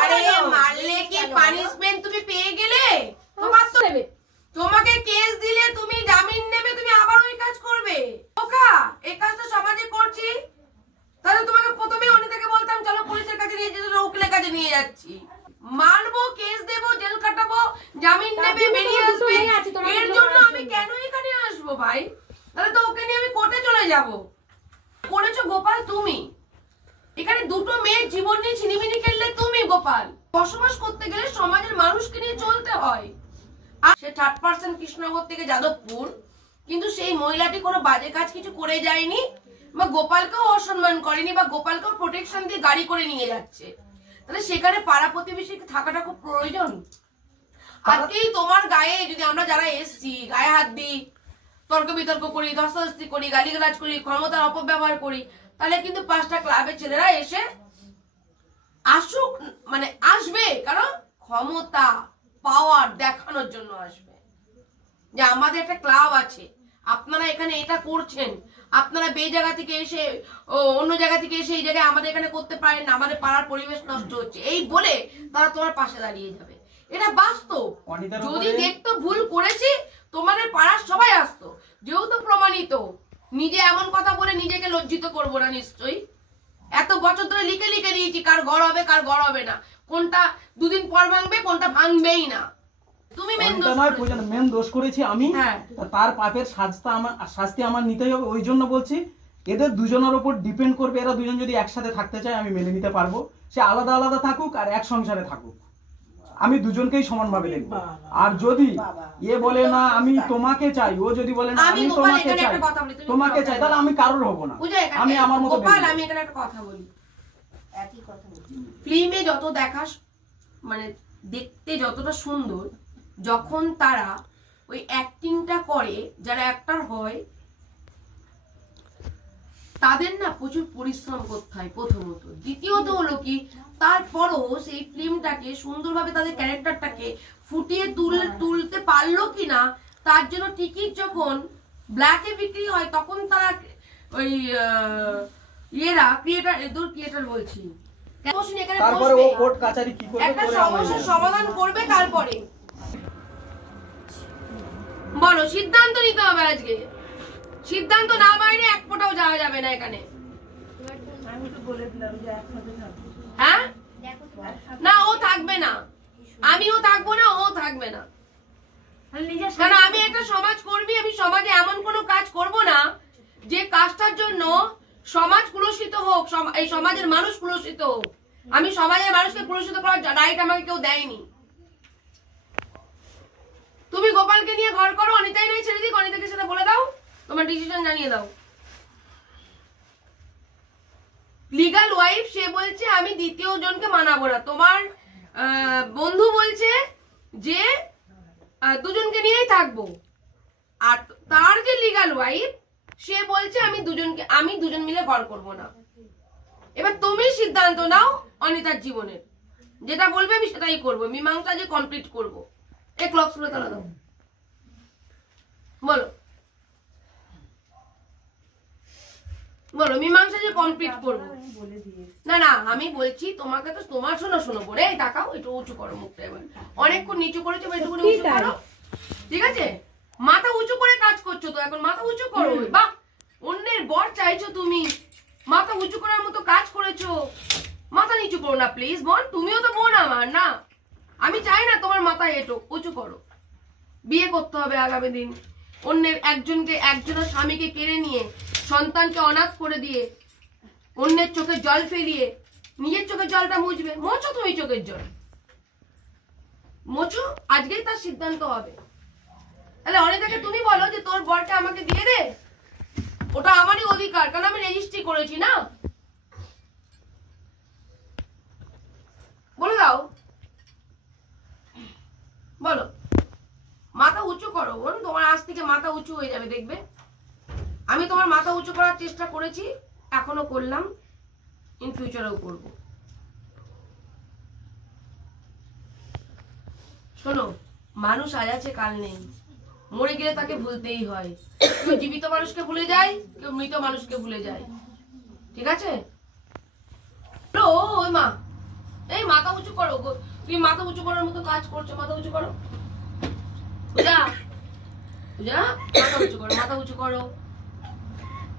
আরে মারলে কি পানিশমেন্ট তুমি পেয়ে গেলে? তোমাকে কেস দিলে তুমি জামিন নেবে, তুমি আবার ওই কাজ করবে? ওকা এই কাজ তো সমাজে করছি, তাহলে তোমাকে প্রথমে উনি থেকে বলতাম চলো পুলিশের কাছে নিয়ে যেতে, উকিলের কাছে নিয়ে যাচ্ছি। মারবো, কেস দেবো, জেল কাটাবো, জামিন নেবে, বেরিয়ে আসবে। এর জন্য আমি কেন এখানে আসবো ভাই? তাহলে তো ওকে নিয়ে আমি কোর্টে চলে যাব। করেছো গোপাল তুমি, এখানে দুটো মেয়ের জীবন নিয়ে ছিনিমিনি খেললে তুমি গোপাল। বসবাস করতে গেলে সমাজের মানুষকে নিয়ে চলতে হয়। আর সে 3rd কৃষ্ণনগর থেকে যাদবপুর, কিন্তু সেই মহিলাটি কোনো বাজে কাজ কিছু করে যায়নি, বা গোপালকেও অসম্মান করেনি, বা গোপালকেও প্রোটেকশন দিয়ে গাড়ি করে নিয়ে যাচ্ছে। তাহলে সেখানে পাড়া প্রতিবেশী থাকাটা খুব প্রয়োজন। আজকেই তোমার গায়ে যদি আমরা যারা এসছি গায়ে হাত দিই, তর্ক বিতর্ক করি, ধস্তাধস্তি করি, গালিগালাজ করি, ক্ষমতার অপব্যবহার করি, তাহলে কিন্তু 5টা ক্লাবের ছেলেরা এসে আসুক, মানে আসবে, কারণ ক্ষমতা পাওয়ার দেখানোর জন্য আসবে যে আমাদের একটা ক্লাব আছে, আপনারা এখানে এটা করছেন, আপনারা বে জায়গা থেকে এসে অন্য জায়গা থেকে এসে এই জায়গায় আমাদের এখানে করতে পারেন না, আমাদের পাড়ার পরিবেশ নষ্ট হচ্ছে, এই বলে তারা তোমার পাশে দাঁড়িয়ে যাবে। এটা বাস্তব। অনিতার যদি উপরে- দেখতো ভুল করেছি তোমাদের পাড়ার সবাই আসতো, যেহেতু প্রমাণিত, নিজে এমন কথা বলে নিজেকে লজ্জিত করবো না নিশ্চয়ই। এত বছর ধরে লিখে লিখে দিয়েছি কার ঘর হবে কার ঘর হবে না, কোনটা দুদিন পর ভাঙবে কোনটা ভাঙবেই না। তুমি মেন অনিতা দোষ নয়, করেছো। পূজা মেন দোষ করেছি আমি। হ্যাঁ। তার পাপের শাস্তি আমার নিতেই হবে। ওই জন্য বলছি এদের দুজনের উপর ডিপেন্ড করবে। এরা দুজন যদি একসাথে থাকতে চায় আমি মেনে নিতে পারবো, সে আলাদা আলাদা থাকুক আর এক সংসারে থাকুক, আমি দুজনকেই সমানভাবে দেখবো। আর যদি এ বলে না আমি তোমাকে চাই, ও যদি বলে না আমি আমি গোপাল তোমাকে এখানে চাই, একটা কথা বলি, তুমি তোমাকে কথা চাই, বলো। তাহলে আমি কারোর হব না, পূজা, এখানে- আমি আমার মতো গোপাল, বেঁচে আমি এখানে একটা কথা বলি। ফিল্মে যত দেখাস মানে দেখতে যতটা সুন্দর, যখন তারা ওই অ্যাক্টিংটা করে, যারা অ্যাক্টর হয় তাদের না প্রচুর পরিশ্রম করতে হয় প্রথমত। দ্বিতীয়ত হলো কি, তারপরও সেই ফিল্মটাকে সুন্দরভাবে তাদের ক্যারেক্টারটাকে ফুটিয়ে তুলতে পারলো কিনা, তার জন্য টিকিট যখন ব্ল্যাকে বিক্রি হয় তখন তারা ওই ক্রিয়েটার বলছি, এখানে তারপরে ও বসবে, কোর্ট কাচারি কি করবে একটা করে আমার সমস্যার সমাধান করবে, তারপরে বলো সিদ্ধান্ত নিতে হবে। আজকে সিদ্ধান্ত না বাইরে এক ফোঁটাও যাওয়া যাবে না এখানে। আমি তো বলে দিলাম যে একসাথে থাকবো। হ্যাঁ, না ও থাকবে না, আমিও থাকবো না, ও থাকবে না। নিজের কারণ আমি একটা সমাজ কর্মী, আমি সমাজে এমন কোনো কাজ করব না যে কাজটার জন্য সমাজ কুলসিত হোক, এই সমাজের মানুষ কুলসিত হোক। আমি সমাজের মানুষকে কুলসিত করার রাইট আমাকে কেউ দেয়নি। তুমি গোপালকে নিয়ে ঘর করো, অনিতাই নাই ছেড়ে দিক, অনিতাকে সেটা বলে দাও, তোমার ডিসিশন জানিয়ে দাও। লিগাল ওয়াইফ সে বলছে আমি দ্বিতীয় জনকে মানাবো না, তোমার বন্ধু বলছে যে দুজনকে নিয়েই থাকবো, আর তার যে লিগাল ওয়াইফ সে বলছে আমি দুজন মিলে ঘর করব না। এবার তুমি সিদ্ধান্ত নাও অনিতার জীবনের, যেটা বলবে আমি সেটাই করবো, মীমাংসা যে কমপ্লিট করবো। এক লক্স করে তালা দাও, বলো বলো মীমাংসা যে কমপ্লিট করবো। না না আমি বলছি তোমাকে, তো তোমার শোনো বলে এই তাকাও, একটু উঁচু করো মুখটা, এবার অনেকক্ষণ নিচু করেছো, একটু উঁচু করো, ঠিক আছে? মাথা উঁচু করে কাজ করছো তো, এখন মাথা উঁচু করো। বাহ, অন্যের বর চাইছো তুমি, মাথা উঁচু করার মতো কাজ করেছো, মাথা নিচু করো না প্লিজ বোন, তুমিও তো বোন আমার না। আমি চাই না তোমার মাথা এটো, উঁচু করো। বিয়ে করতে হবে আগামী দিন, অন্যের একজনের স্বামীকে কেড়ে নিয়ে, সন্তানকে অনাথ করে দিয়ে, অন্যের চোখে জল ফেলিয়ে নিজের চোখের জলটা মুছবে। মোছো তুমি চোখের জল, মোছো, আজকেই তার সিদ্ধান্ত হবে। তাহলে অনেকে তুমি বলো যে তোর বরটা আমাকে দিয়ে দে, ওটা আমারই অধিকার, কারণ আমি রেজিস্ট্রি করেছি না, বলে দাও, বলো। মাথা উঁচু করো বোন, তোমার আজ থেকে মাথা উঁচু হয়ে যাবে দেখবে। আমি তোমার মাথা উঁচু করার চেষ্টা করেছি, এখনো করলাম, ইন ফিউচারেও করব। শোনো, মানুষ আজ আছে কাল নেই, মরে গেলে তাকে ভুলতেই হয়। কেউ জীবিত মানুষকে ভুলে যায়, কেউ মৃত মানুষকে ভুলে যায়, ঠিক আছে? ওই মা, এই মাথা উঁচু করো, তুমি মাথা উঁচু করার মতো কাজ করছো, মাথা উঁচু করো। পূজা, মাথা উঁচু করো, মাথা উঁচু করো।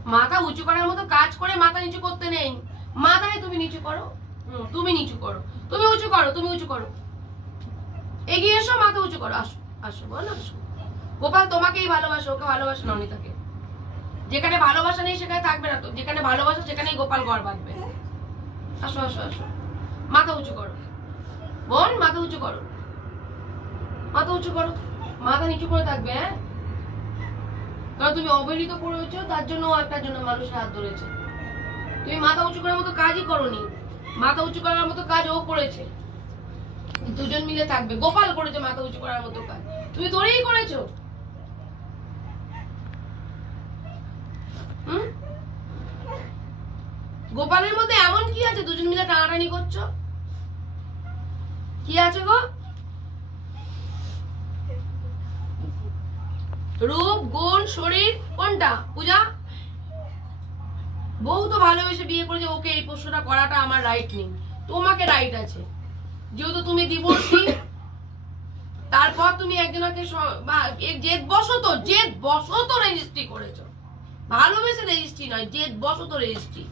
মাথা উঁচু করার মতো কাজ করে মাথা নিচু করতে নেই, মাথায় তুমি নিচু করো, তুমি নিচু করো, তুমি উঁচু করো, তুমি উঁচু করো, এগিয়ে এসো, মাথা উঁচু করো, আসো আসো বল, আসো। গোপাল তোমাকেই ভালোবাসো, ওকে ভালোবাসো না অনিতাকে। যেখানে ভালোবাসা নেই সেখানে থাকবে না তো, যেখানে ভালোবাসা সেখানেই গোপাল ঘর বাঁধবে। আসো আসো আসো, মাথা উঁচু করো বোন, মাথা উঁচু করো, মাথা উঁচু করো, মাথা নিচু করে থাকবে। হ্যাঁ, কারণ তুমি অবহেলিত করেছো, তার জন্য একটার জন্য মানুষের হাত ধরেছে। তুমি মাথা উঁচু করার মতো কাজই করোনি, মাথা উঁচু করার মতো কাজ ও করেছে, দুজন মিলে থাকবে। গোপাল করেছে মাথা উঁচু করার মতো কাজ, তুমি তোরেই করেছো। গোপালের মধ্যে এমন কি আছে দুজন মিলে টানাটানি করছো? কি আছে গো? রূপ, গুণ, শরীর, কোনটা? পূজা, বউ তো ভালোবেসে বিয়ে করেছে, ওকে এই প্রশ্নটা করাটা আমার রাইট নেই, তোমাকে রাইট আছে। যেহেতু তুমি ডিভোর্সি, তুমি একজনকে জেদ বশত রেজিস্ট্রি করেছো, ভালোবেসে রেজিস্ট্রি নয়, জেদ বশত রেজিস্ট্রি।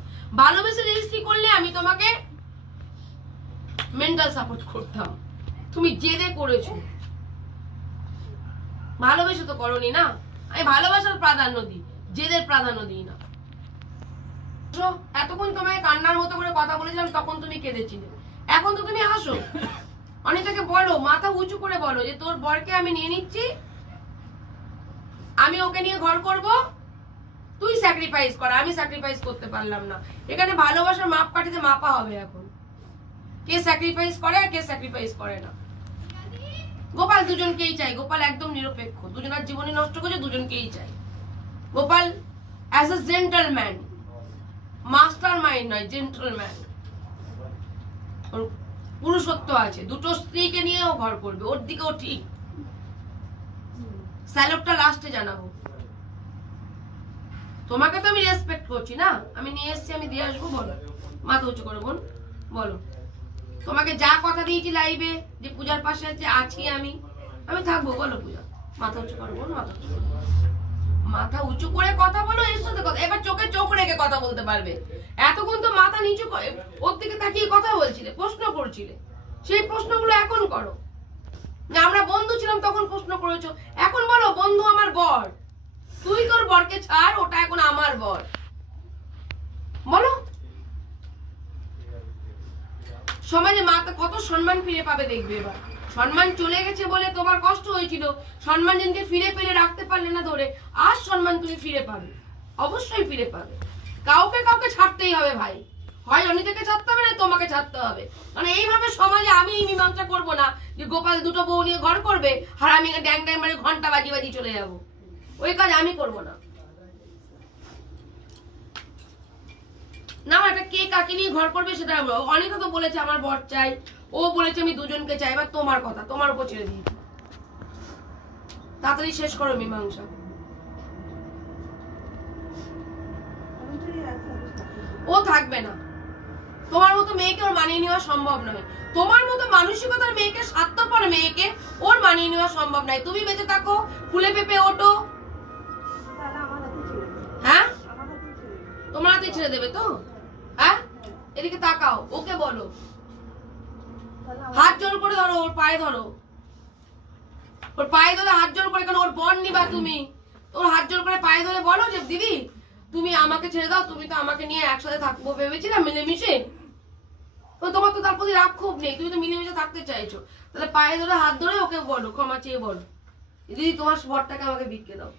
ভালোবেসে রেজিস্ট্রি করলে আমি তোমাকে মেন্টাল সাপোর্ট করতাম, তুমি জেদে করেছো, ভালোবেসে তো করনি না। আমি ভালোবাসার প্রাধান্য দিই, জেদের প্রাধান্য দিই না। এতক্ষণ তোমায় কান্নার মতো করে কথা বলেছিলাম, তখন তুমি কেঁদেছিলে, এখন তো তুমি হাসো। অনিতাকে বলো, মাথা উঁচু করে বলো যে তোর বরকে আমি নিয়ে নিচ্ছি, আমি ওকে নিয়ে ঘর করব, তুই স্যাক্রিফাইস কর, আমি স্যাক্রিফাইস করতে পারলাম না। এখানে ভালোবাসার মাপ কাঠিতে মাপা হবে এখন, কে স্যাক্রিফাইস করে আর কে স্যাক্রিফাইস করে না। গোপাল দুজনকেই চাই, গোপাল একদম নিরপেক্ষ, দুজনের জীবনী নষ্ট করছে, দুজনকেই চাই। Gopal as a gentleman, master mind নয়, জেন্টলম্যান, পুরুষত্ব আছে, দুটো স্ত্রীকে নিয়েও ঘর করবে, ওর দিকেও ঠিক। স্যালুটটা লাস্টে জানাবো। তোমাকে তো আমি রেসপেক্ট করছি না, আমি নিয়ে এসছি, আমি দিয়ে আসবো। বলো, মাথা উঁচু করো বোন, বলো। তোমাকে যা কথা দিয়েছি লাইভে যে পূজার পাশে আছি আমি থাকবো, বলো পূজা, মাথা উঁচু করো বোন, মাথা উঁচু করো, মাথা উঁচু করে কথা বলো, এর সাথে কথা। এবার চোখে চোখ রেখে কথা বলতে পারবে। এতক্ষণ তো মাথা নিচু ওর দিকে তাকিয়ে কথা বলছিলে, প্রশ্ন করছিলে, সেই প্রশ্নগুলো এখন করো। না আমরা বন্ধু ছিলাম তখন প্রশ্ন করেছো, এখন বলো বন্ধু আমার বর, তুই তোর বরকে ছাড়, ওটা এখন আমার বর, বলো। সমাজে মাতা কত সম্মান ফিরে পাবে দেখবে। এবার সম্মান চলে গেছে বলে তোমার কষ্ট হয়েছিল, সম্মান যেদিনকে ফিরে পেলে রাখতে পারলে না ধরে, আর সম্মান তুমি ফিরে পাবে, অবশ্যই ফিরে পাবে। কাউকে কাউকে ছাড়তেই হবে ভাই, হয় অনিতাকে ছাড়তে হবে না তোমাকে ছাড়তে হবে। মানে এইভাবে সমাজে আমি মীমাংসা করবো না যে গোপাল দুটো বউ নিয়ে ঘর করবে আর আমি ড্যাং ড্যাং মানে ঘন্টা বাজি বাজি চলে যাবো, ওই কাজ আমি করবো না। না এটা কে কাকে নিয়ে ঘর করবে সেটা অনিতা তো বলেছে আমার বর চাই, ও বলেছে আমি দুজনকে চাই। এবার তোমার কথা, তোমার উপর ছেড়ে দিয়েছি, তাড়াতাড়ি শেষ করো মীমাংসা। ও থাকবে না, তোমার মতো মেয়েকে ওর মানিয়ে নেওয়া সম্ভব নয়, তোমার মতো মানসিকতার মেয়েকে, স্বার্থপর মেয়েকে ওর মানিয়ে নেওয়া সম্ভব নয়। তুমি বেঁচে থাকো, ফুলে পেঁপে ওঠো, হ্যাঁ তোমার হাতে ছেড়ে দেবে তো? হ্যাঁ এদিকে তাকাও, ওকে বলো, হাত জোর করে ধরো, ওর পায়ে ধরো, ওর পায়ে ধরে হাত জোর করে, কেন ওর বর নিবা তুমি, ওর হাত জোর করে পায়ে ধরে বলো যে দিদি তুমি আমাকে ছেড়ে দাও, তুমি তো আমাকে নিয়ে একসাথে থাকবো ভেবেছিলাম মিলেমিশে, তোমার তো তার প্রতি রাগ ক্ষোভ নেই, তুমি তো মিলেমিশে থাকতে চাইছো, তাহলে পায়ে ধরে হাত ধরে ওকে বলো, ক্ষমা চেয়ে বলো দিদি তোমার বরটাকে আমাকে ভিক্ষে দাও,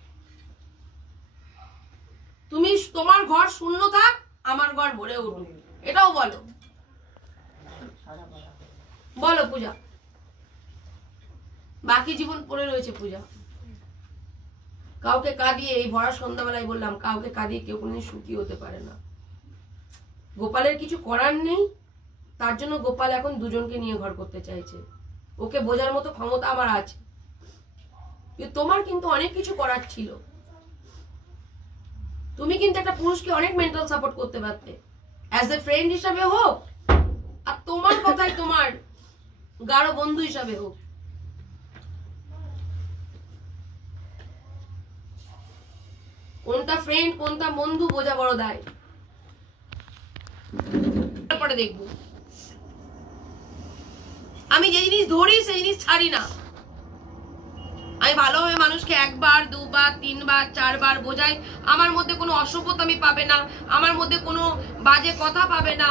তুমি তোমার ঘর শূন্য থাক, আমার ঘর ভরে উঠুক, এটাও বলো। বলো পূজা, বাকি জীবন পড়ে রয়েছে পূজা। কাউকে কাঁদিয়ে, এই ভরা সন্ধ্যাবেলায় বললাম, কাউকে কাঁদিয়ে কেউ কোনোদিন সুখী হতে পারে না। গোপালের কিছু করার নেই, তার জন্য গোপাল এখন দুজনকে নিয়ে ঘর করতে চাইছে। ওকে বোঝার মতো ক্ষমতা আমার আছে, তোমার কিন্তু অনেক কিছু করার ছিল। তুমি কিন্তু একটা পুরুষকে অনেক মেন্টাল সাপোর্ট করতে পারতে, অ্যাজ এ ফ্রেন্ড হিসাবে হোক, আর তোমার কথাই তোমার গাঢ় বন্ধু হিসাবে হোক। কোনটা ফ্রেন্ড কোনটা বন্ধু বোঝা বড় দায়। তারপরে দেখবো, আমি যে জিনিস ধরি সেই জিনিস ছাড়ি না। আমি ভালোভাবে মানুষকে একবার দুবার তিনবার চারবার বোঝাই, আমার মধ্যে কোনো অসভ্যতামি পাবে না, আমার মধ্যে কোনো বাজে কথা পাবে না।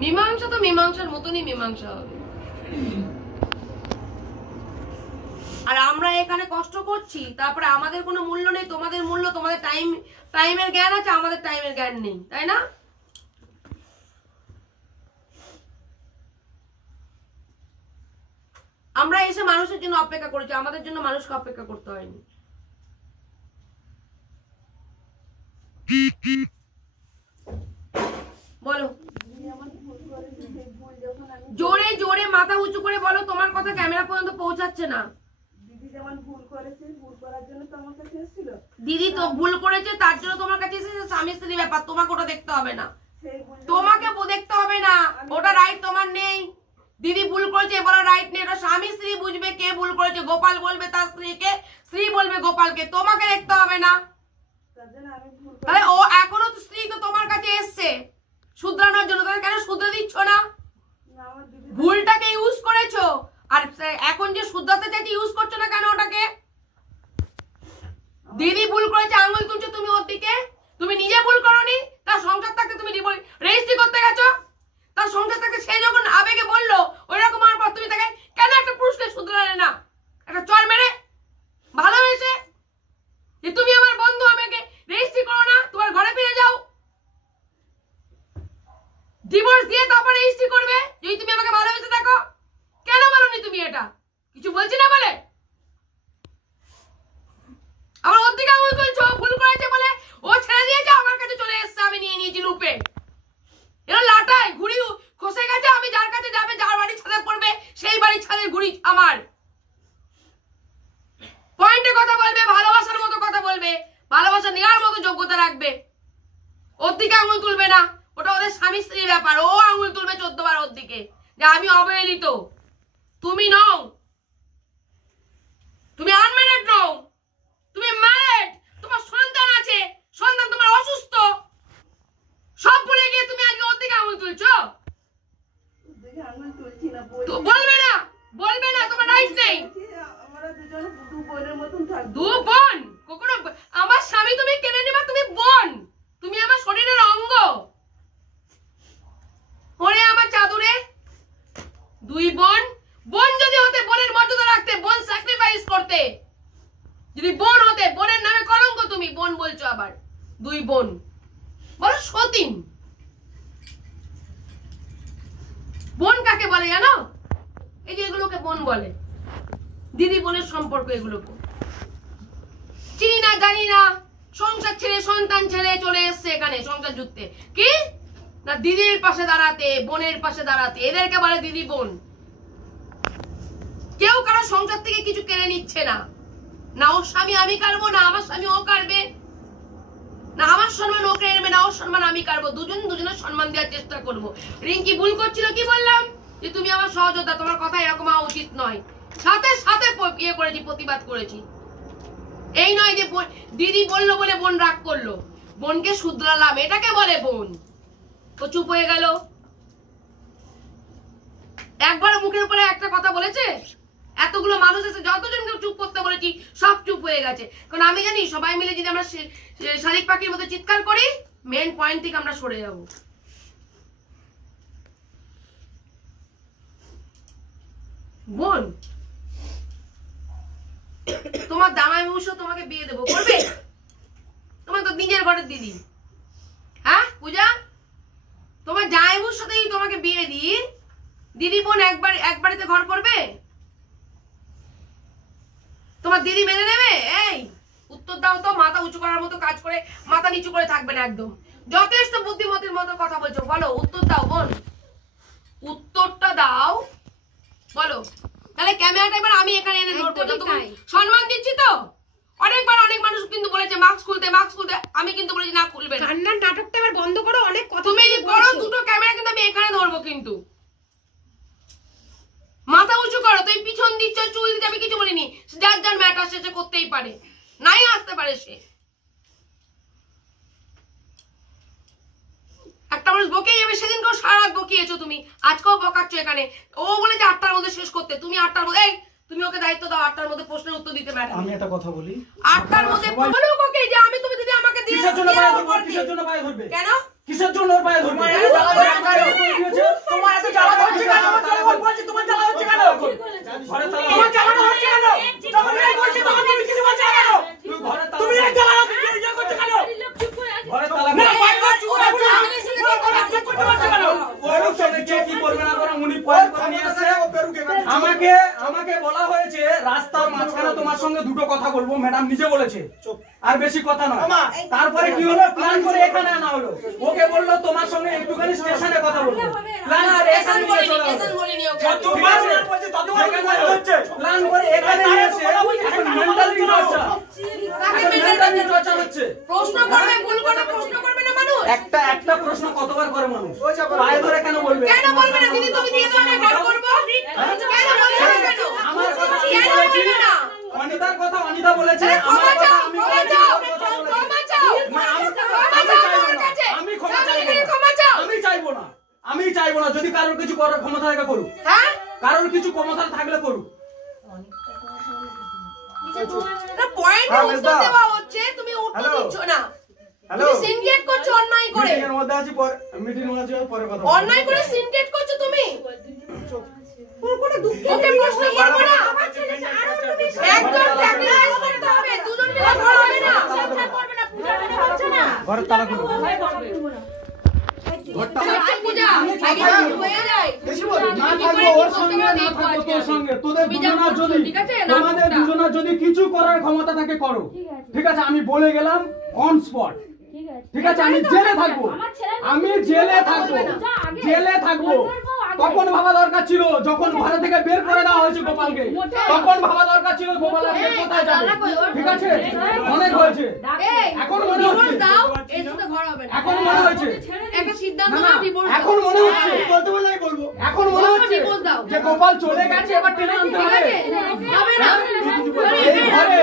মীমাংসা তো মীমাংসার মতনই মীমাংসা হবে। আর আমরা এখানে কষ্ট করছি, তারপরে আমাদের কোনো মূল্য নেই, তোমাদের মূল্য, তোমাদের টাইমের জ্ঞান আছে, আমাদের টাইমের জ্ঞান নেই, তাই না? আমরা এসে মানুষের জন্য অপেক্ষা করেছি, আমাদের জন্য মানুষকে অপেক্ষা করতে হয়নি। বলো, জোরে জোরে মাথা উঁচু করে বলো, তোমার কথা ক্যামেরা পর্যন্ত পৌঁছাচ্ছে না। দিদি যেমন ভুল করেছে, ভুল করার জন্য তো আমার কাছে এসেছিল। দিদি তো ভুল করেছে, তার জন্য তোমার কাছে এসেছে, স্বামী স্ত্রী ব্যাপার, তোমাকে ওটা দেখতে হবে না, তোমাকে দেখতে হবে না, ওটা রাইট তোমার নেই। দিদি ভুল করেছে বলার রাইট নেই, এটা স্বামী স্ত্রী বুঝবে কে ভুল করেছে। গোপাল বলবে তার স্ত্রীকে, স্ত্রী বলবে গোপালকে, তোমাকে দেখতে হবে না। তাহলে ও এখনো তো স্ত্রী তো তোমার কাছে এসছে শুধরানোর জন্য, তাহলে কেন শুধরে দিচ্ছ না? ভুলটাকে ইউজ করেছো, আর এখন যে শুধরাতে চাইছে ইউজ করছো না কেন ওটাকে? দিদি ভুল করেছে আঙুল তুলছো তুমি ওর দিকে, তুমি নিজে ভুল করোনি। তার সংসার থাকতে তুমি রেজিস্ট্রি করতে গেছো, তার সংসার থাকতে সে যখন আবেগে বললো ওই রকম হওয়ার পর তুমি তাকে কেন একটা পুরুষকে শুধরালে না? একটা চর মেরে ভালোবেসে যে তুমি আমার বন্ধু, আমাকে রেজিস্ট্রি করো না, তোমার ঘরে ফিরে যাও, ডিভোর্স দিয়ে তারপর রেজিস্ট্রি করবে যদি তুমি আমাকে ভালোবেসে থাকো। কেন বলোনি তুমি এটা? কিছু বলছি না বলে আবার ওর দিকে আঙুল তুলছো, ভুল করেছে বলে ও ছেড়ে দিয়েছে, আমার কাছে চলে এসছে, আমি নিয়ে নিয়েছি লুপে। এরা লাটায় ঘুড়ি খসে গেছে, আমি যার কাছে যাবে, যার বাড়ির ছাদে পড়বে সেই বাড়ির ছাদের ঘুড়ি আমার। পয়েন্টে কথা বলবে, ভালোবাসার মতো কথা বলবে, ভালোবাসা নেওয়ার মতো যোগ্যতা রাখবে। ওর দিকে আঙুল তুলবে না, ওটা ওদের স্বামী স্ত্রীর ব্যাপার। ও আঙুল তুলবে 14 বার ওর দিকে যে আমি অবহেলিত। তুমি নও, তুমি আনম্যারিড নও, তুমি ম্যারিড, তোমার সন্তান আছে, সন্তান তোমার অসুস্থ, সব ভুলে গিয়ে তুমি আজকে ওর দিকে আঙুল তুলছো। বলবে না, বলবে না, তোমার রাইট নেই। দু বোন, কখনো আমার স্বামী তুমি কেনে নিবা, তুমি বোন, তুমি আমার শরীরের অঙ্গ। ওরে আমার চাদুরে, দুই বোন, বোন যদি হতে বোনের মর্যাদা রাখতে, বোন স্যাক্রিফাইস করতে, যদি বোন হতে, বোনের নামে কলঙ্ক তুমি, বোন বলছো আবার। দুই বোন বলো সতীন। বোন কাকে বলে জানো? এই যে এগুলোকে বোন বলে, দিদি বোনের সম্পর্ক। এগুলোকে চিনি না, জানি না, সংসার ছেড়ে সন্তান ছেড়ে চলে এসছে এখানে সংসার জুড়তে, কি না দিদির পাশে দাঁড়াতে, বোনের পাশে দাঁড়াতে, এদেরকে বলে দিদি বোন। কেউ কারো সংসার থেকে কিছু কেড়ে নিচ্ছে না, না ওর স্বামী আমি কাড়বো, না আমার স্বামী ও কাড়বে, না আমার সম্মান ও কেড়ে নেবে, না ওর সম্মান আমি কাড়বো। দুজন দুজনের সম্মান দেওয়ার চেষ্টা করবো। রিঙ্কি ভুল করছিল, কি বললাম যে তুমি আমার সহযোদ্ধা, তোমার কথা এরকম হওয়া উচিত নয়। সাথে সাথে ইয়ে করেছি, প্রতিবাদ করেছি। এই নয় যে দিদি বললো বলে বোন রাগ করলো, বোনকে শুধরালাম, এটাকে বলে বোন। তো চুপ হয়ে গেল, একবার মুখের উপরে একটা কথা বলেছে, এতগুলো মানুষ এসে যতজনকে চুপ করতে বলেছি সব চুপ হয়ে গেছে। কারণ আমি জানি সবাই মিলে যদি আমরা শালিক পাখির মতো চিৎকার করি, মেন পয়েন্ট থেকে আমরা সরে যাব। বোন, তোমার দামাই বংশ তোমাকে বিয়ে দেবো, করবে? তোমার তো নিজের ঘরের দিদি, হ্যাঁ পূজা, তোমার জামাইবুর সাথেই তোমাকে বিয়ে দিই, দিদি বোন এক বাড়িতে ঘর করবে? তোমার দিদি মেনে নেবে? এই উত্তর দাও তো, মাথা উঁচু করার মতো কাজ করে মাথা নিচু করে থাকবে না একদম। যথেষ্ট বুদ্ধিমতির মতো কথা বলছো, বলো উত্তর দাও বোন, উত্তরটা দাও, বলো। তাহলে ক্যামেরাটা এবার আমি এখানে এনে ধরবো, তুমি সম্মান দিচ্ছি তো। অনেকবার অনেক মানুষ কিন্তু বলেছে মাস্ক খুলতে, মাস্ক খুলতে, আমি কিন্তু বলেছি না খুলবে না। কান্নার নাটকটা এবার বন্ধ করো, অনেক কথা তুমি যদি করো দুটো ক্যামেরা কিন্তু আমি এখানে ধরবো। কিন্তু মাথা উঁচু করো, তুমি পিছন দিচ্ছ, চুল দিতে, আমি কিছু বলিনি। যার যার ম্যাটার সে করতেই পারে, নাই আসতে পারে সে। একটা মানুষ বকেই যাবে, সেদিনকেও সারা রাত বকিয়েছো তুমি, আজকেও বকাচ্ছ এখানে। ও বলেছে 8টার মধ্যে শেষ করতে, তুমি 8টার মধ্যে, এই তুমি ওকে দায়িত্ব দাও 8টার মধ্যে প্রশ্নের উত্তর দিতে। ম্যাডাম আমি একটা কথা বলি, 8টার মধ্যে বলো ওকে যে আমি তুমি যদি আমাকে দিয়ে কিসের জন্য পায়ে ধরবে? কিসের জন্য পায়ে ধরবে? কেন কিসের জন্য ওর পায়ে ধরবে? তোমার এত জ্বালা হচ্ছে কেন? তোমার বলছি তোমার জ্বালা হচ্ছে কেন? ঘরে তালা, তোমার জ্বালা হচ্ছে কেন? তোমার এই বলছি তোমার তুমি কিছু বলছ কেন? তুই ঘরে তালা, তুমি এই জ্বালা হচ্ছে কেন? ঘরে তালা, না বাইরে চুপ করে বসে আমি এসে চেক করতে পারছ কেন? ওই লোক কে কি করবে না করে উনি পয়েন্ট করে নিয়ে আসে। আমাকে বলা হয়েছে রাস্তার মাঝখানে তোমার সঙ্গে দুটো কথা বলবো, ম্যাডাম নিজে বলেছে, আর বেশি কথা নয়। তারপরে কি হলো, প্ল্যান করে এখানে আনা হলো। ওকে বললো তোমার সঙ্গে একটুখানি স্টেশনে কথা বলবো, প্ল্যান করে এখানে নিয়ে চলে আসলো। প্ল্যান করে এখানে নিয়ে এসে এখন মেন্টালিটি চর্চা হচ্ছে। প্রশ্ন করবে, ভুল করলে প্রশ্ন করবে না মানুষ। একটা প্রশ্ন কতবার করে মানুষ? পায়ে ধরে কেন বলবে? কেন বলবে না? দিদি তুমি দিয়ে দাও, আমি ঘর করবো। করার ক্ষমতা থাকে করুক, হ্যাঁ কারোর কিছু ক্ষমতা থাকলে করুক। পয়েন্টে উত্তর দেওয়া হচ্ছে, তুমি উত্তর দিচ্ছ না। তুমি সিনক্রেট করছো অন্যায় করে। মিটিং এর মধ্যে আছি, পরে মিটিং আছে, পরে কথা অন্যায় করে সিনক্রেট করছো তুমি। ওকে প্রশ্ন করবো না। একজন স্যাক্রিফাইস করতে হবে, দুজন মিলে ঘর হবে না। ঘরে তালা খুলো। পূজা আগে হয়ে যায়। তোমাদের দুজনের যদি কিছু করার ক্ষমতা থাকে করো, ঠিক আছে? আমি বলে গেলাম অন স্পট, ঠিক আছে? আমি জেলে থাকবো, আমি জেলে থাকবো, জেলে থাকবো। তখন ভাবা দরকার ছিল, যখন ঘরে থেকে বের করে দেওয়া হয়েছে গোপালকে, তখন ভাবা দরকার ছিল গোপাল আজকে কোথায় যাবে, ঠিক আছে? অনেক হয়েছে, এখন মনে হচ্ছে, এখন মনে হচ্ছে, একটা সিদ্ধান্ত নাও, ডিভোর্স দাও। এখন মনে হচ্ছে, বলতে বললে আমি বলবো, এখন মনে হচ্ছে যে গোপাল চলে গেছে, এবার টেনে আনতে হবে। হবে না। এই ঘরে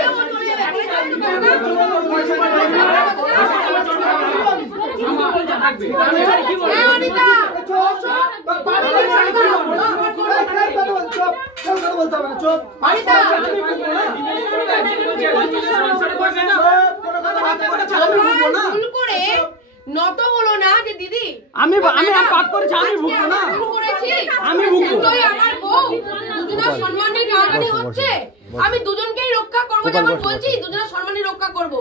ভুল করে নত হলো না যে দিদি আমি পাপ করেছি, আমি ভুগবো না, আমি ভুগবো। আমার বউ দুজনের সম্মান নিয়ে টানাটানি হচ্ছে, আমি দুজনকেই রক্ষা করবো, যেমন বলছি দুজনের সম্মানই রক্ষা করব।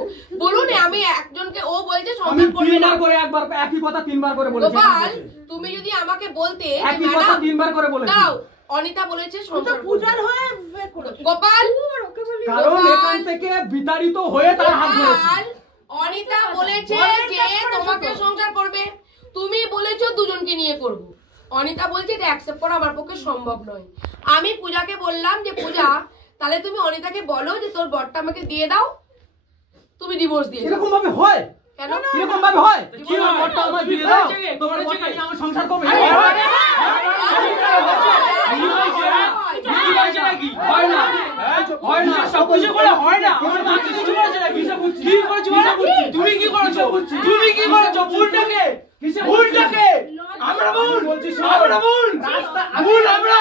বলুন আমি একজনকে, ও বলছে আমি সম্মান করবে না। তিনবার করে, একবার একই কথা তিনবার করে বলেছি। গোপাল তুমি যদি আমাকে বলতে একই কথা তিনবার করে বলেছি। দাও, অনিতা বলেছে পূজার হয়ে গোপাল, কারণ এখান থেকে বিতাড়িত হয়ে তার হাত ধরেছে। অনিতা বলেছে যে তোমাকে সংসার করবে, তুমি বলেছো দুজনকে নিয়ে করব। অনিতা বলছে এটা অ্যাকসেপ্ট করা আমার পক্ষে সম্ভব নয়। আমি পূজাকে বললাম যে পূজা তাহলে তুমি অনিতাকে বলো যে তোর বরটা আমাকে দিয়ে দাও, তুমি ডিভোর্স দিয়ে দাও। এরকম ভাবে হয়? কেন এরকম ভাবে হয়? কি হয়? বরটা আমার দিয়ে দাও, তোমার বরটা নিয়ে আমার সংসার করবে। হয় না, হয় না, সবকিছু করে হয় না। আমার বাকি কিছু করেছে নাকি? কি করেছো? তুমি কি করেছো? তুমি কি করেছো? ভুলটাকে, ভুলটাকে আমরা ভুল বলছি, আমরা ভুল, ভুল আমরা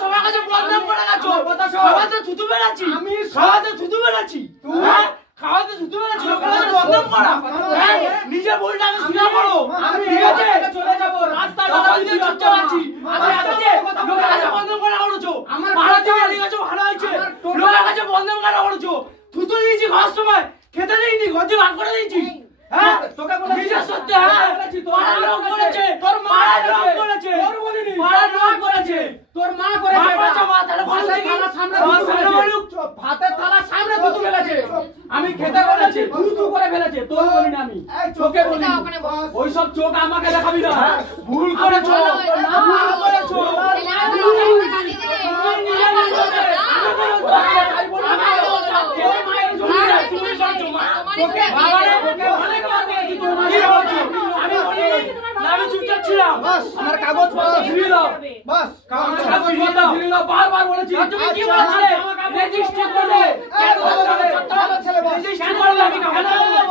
সবার কাছে বদনাম করে গেছো। খাওয়াতে থুতু বেরাচ্ছি, আমি খাওয়াতে থুতু বেরাচ্ছি, হ্যাঁ খাওয়াতে থুতু বেরাচ্ছি, লোকের কাছে বদনাম করা, হ্যাঁ নিজের ভুলটা আমি স্বীকার করো। আমি ঠিক আছে চলে যাব, রাস্তায় কথা দিয়ে চুপচাপ আছি। আমি আজকে লোকের কাছে বদনাম করা করেছো, আমার ভাড়া দিয়ে আলি গেছো, ভালো হয়েছে। লোকের কাছে বদনাম করা করেছো, থুতু দিয়েছি খাওয়ার সময়, খেতে দিইনি, ঘর দিয়ে বার করে দিয়েছি। হ্যাঁ তোকে বলেছি সত্যি, হ্যাঁ তোর লোক করেছে, তোর মা লোক করেছে, তোর বলিনি পাড়ার লোক করেছে, তোর মা করেছে। মা তাহলে বল দেখি, সামনে বলুক, ভাতের থালার সামনে থুতু ফেলেছে, আমি খেতে বলেছি, থুতু করে ফেলেছে, তোর বলিনি আমি, চোখে বলি। ওই সব চোখ আমাকে দেখাবি না, ভুল করেছো, ভুল করেছো। আমি চুপচাপ ছিলাম, আমার কাগজপত্র ফিরিয়ে দাও, বাস কাগজপত্র ফিরিয়ে দাও। বারবার বলেছি, তুমি কি বলেছিলে? রেজিস্ট্রি করলে, কেন করলে? রেজিস্ট্রি করলে আমি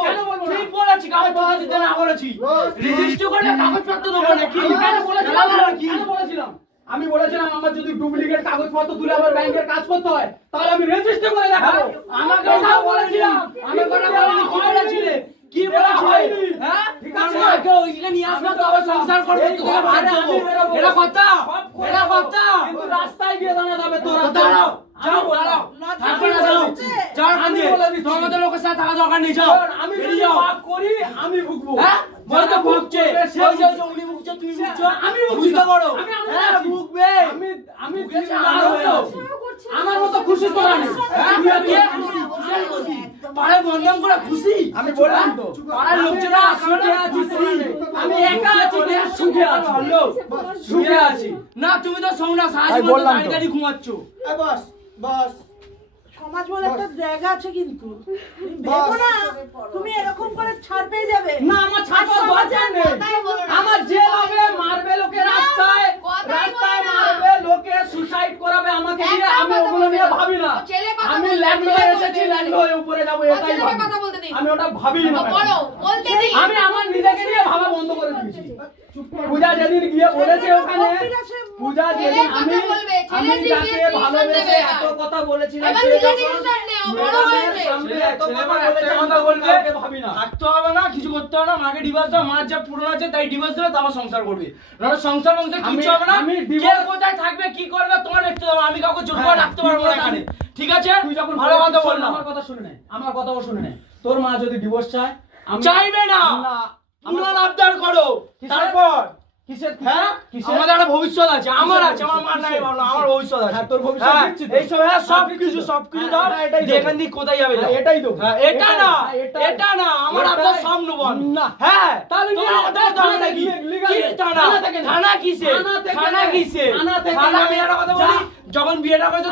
কেন বলবো? ঠিক বলেছি, কাগজপত্র দিতে না বলেছি, রেজিস্ট্রি করলে কাগজপত্র দেবো না। কি কেন বলেছিলাম? কেন বলেছিলাম? আমি বলেছিলাম আমার যদি ডুপ্লিকেট কাগজপত্র তুলে আবার ব্যাংকের কাজ করতে হয় তাহলে আমি রেজিস্ট্রি করে দেখাবো। আমাকে ওটাও বলেছিলাম, আমি কথা বলিনি। কি বলেছিলে? কি বলেছিলে? হ্যাঁ ঠিক আছে, কেউ ওইখানে নিয়ে আসবে তো আবার সংসার করবে, তোকে ভাত দেবো, এটা কথা, এটা কথা। কিন্তু রাস্তায় গিয়ে দাঁড়াতে হবে, তোরা দাঁড়াও, যাও দাঁড়াও, থাকবে না, যাও যাও। আমি বলে দিচ্ছি তোমাদের লোকের সাথে থাকা দরকার নেই, যাও। আমি যদি পাপ করি আমি ভুগবো, হ্যাঁ বলতে ভুগছে, ওই যে উনি ভুগছে, তুমি ভুগছো, আমি বুঝতে পারো, হ্যাঁ ভুগবে। আমি আমার মতো খুশি তোরা নেই, পাড়ায় বন্ধন করে খুশি। আমি বললাম তো পাড়ার লোকজনা সুখে আছি, আমি একা আছি, সুখে আছি, সুখে আছি না। তুমি তো সোনা সাহায্য গাড়ি গাড়ি ঘুমাচ্ছ। বস বস, সমাজ বলে একটা জায়গা আছে, কিন্তু ভেবো না তুমি এরকম করে ছাড় পেয়ে যাবে। না আমার ছাড় পাওয়ার দরকার নেই, আমার জেল হবে, মারবে লোকে রাস্তায়, রাস্তায় মারবে লোকে, সুসাইড করাবে আমাকে দিয়ে, আমি ওগুলো নিয়ে ভাবি না। আমি ল্যান্ড হয়ে এসেছি, ল্যান্ড হয়ে উপরে যাবো, এটাই ভাবি, আমি ওটা ভাবি না। আমি আমার নিজেকে নিয়ে ভাবা বন্ধ করে দিয়েছি। পূজা যেদিন গিয়ে বলেছে ওখানে, পূজা যেদিন আমি যাকে ভালোবেসে এত কথা বলেছিলাম, থাকতে হবে না, কিছু করতে হবে না, মাকে ডিভোর্স দাও, মার যা পুরো আছে তাই ডিভোর্স দেবে, তারপর সংসার করবে। সংসার কিছু হবে না, কে কোথায় থাকবে কি করবে তোমার দেখতে দেবো, আমি কাউকে জোর করে রাখতে পারবো না এখানে, ঠিক আছে? তুই যখন ভালো কথা বল, আমার কথা শুনে নে, আমার কথাও শুনে নে। তোর মা যদি ডিভোর্স চায়, চাইবে না, আমার আবদার করো, তারপর আমাদের একটা ভবিষ্যৎ আছে, আমার আছে, আমার মা নাই ভাবনা, আমার ভবিষ্যৎ আছে। তোর ভবিষ্যৎ এইসব সবকিছু ধর, এখান থেকে কোথায় যাবে? এটাই তো, এটা না, এটা না, আমার আবদার সব নেব না। হ্যাঁ, তাহলে থানা কিসে, থানা কিসে, থানা আমি একটা কথা বলি, যখন বিয়েটা করেছো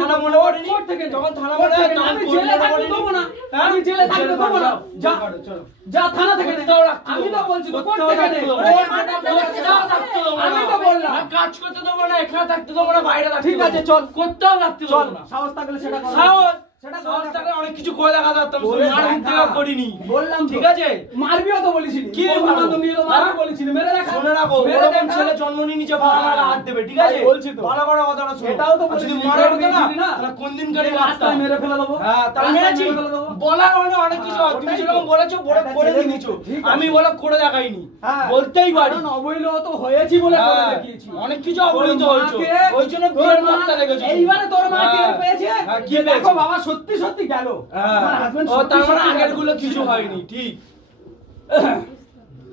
থানা মনে পড়েনি, যখন থানা মনে হয় আমি জেলে থাকতে দেবো না, আমি জেলে থাকতে দেবো না, যা যা থানা থেকে নে, আমি তো বলছি তো কোর্ট থেকে নে, আমি তো বললাম কাজ করতে দেবো না, এখানে থাকতে দেবো না, বাইরে থাকতে, ঠিক আছে চল, করতেও থাকতে দেবো না, সাহস থাকলে সেটা কর, সাহস থাকলে অনেক কিছু করে দেখা যাচ্ছে, করিনি বললাম, ঠিক আছে? মারবিও তো বলেছিলি, কি মারবি বলেছিলি, মেরে রাখা, শুনে রাখো, এরকম ছেলে জন্ম নিয়ে নিচে ভালো হাত দেবে, ঠিক আছে? বলছি তো, ভালো করে কথাটা শুনো, এটাও তো বলছিস, মারা হতো না, তাহলে কোন দিন কারি রাস্তায় মেরে ফেলে দেবো, হ্যাঁ তাহলে মেরেছি, বলার অনেক কিছু, তুমি যেরকম বলেছো করে দিয়েছো, আমি বলে করে দেখাইনি, বলতেই পারি, অবৈধ তো হয়েছি বলে করে দেখিয়েছি, অনেক কিছু অবৈধ হয়েছে, ওই জন্য বিয়ের মাত্রা রেখেছো, এইবারে তোর মা কে পেয়েছে, কি দেখো বাবা সত্যি সত্যি গেল, ও তার মানে আগের গুলো কিছু হয়নি, ঠিক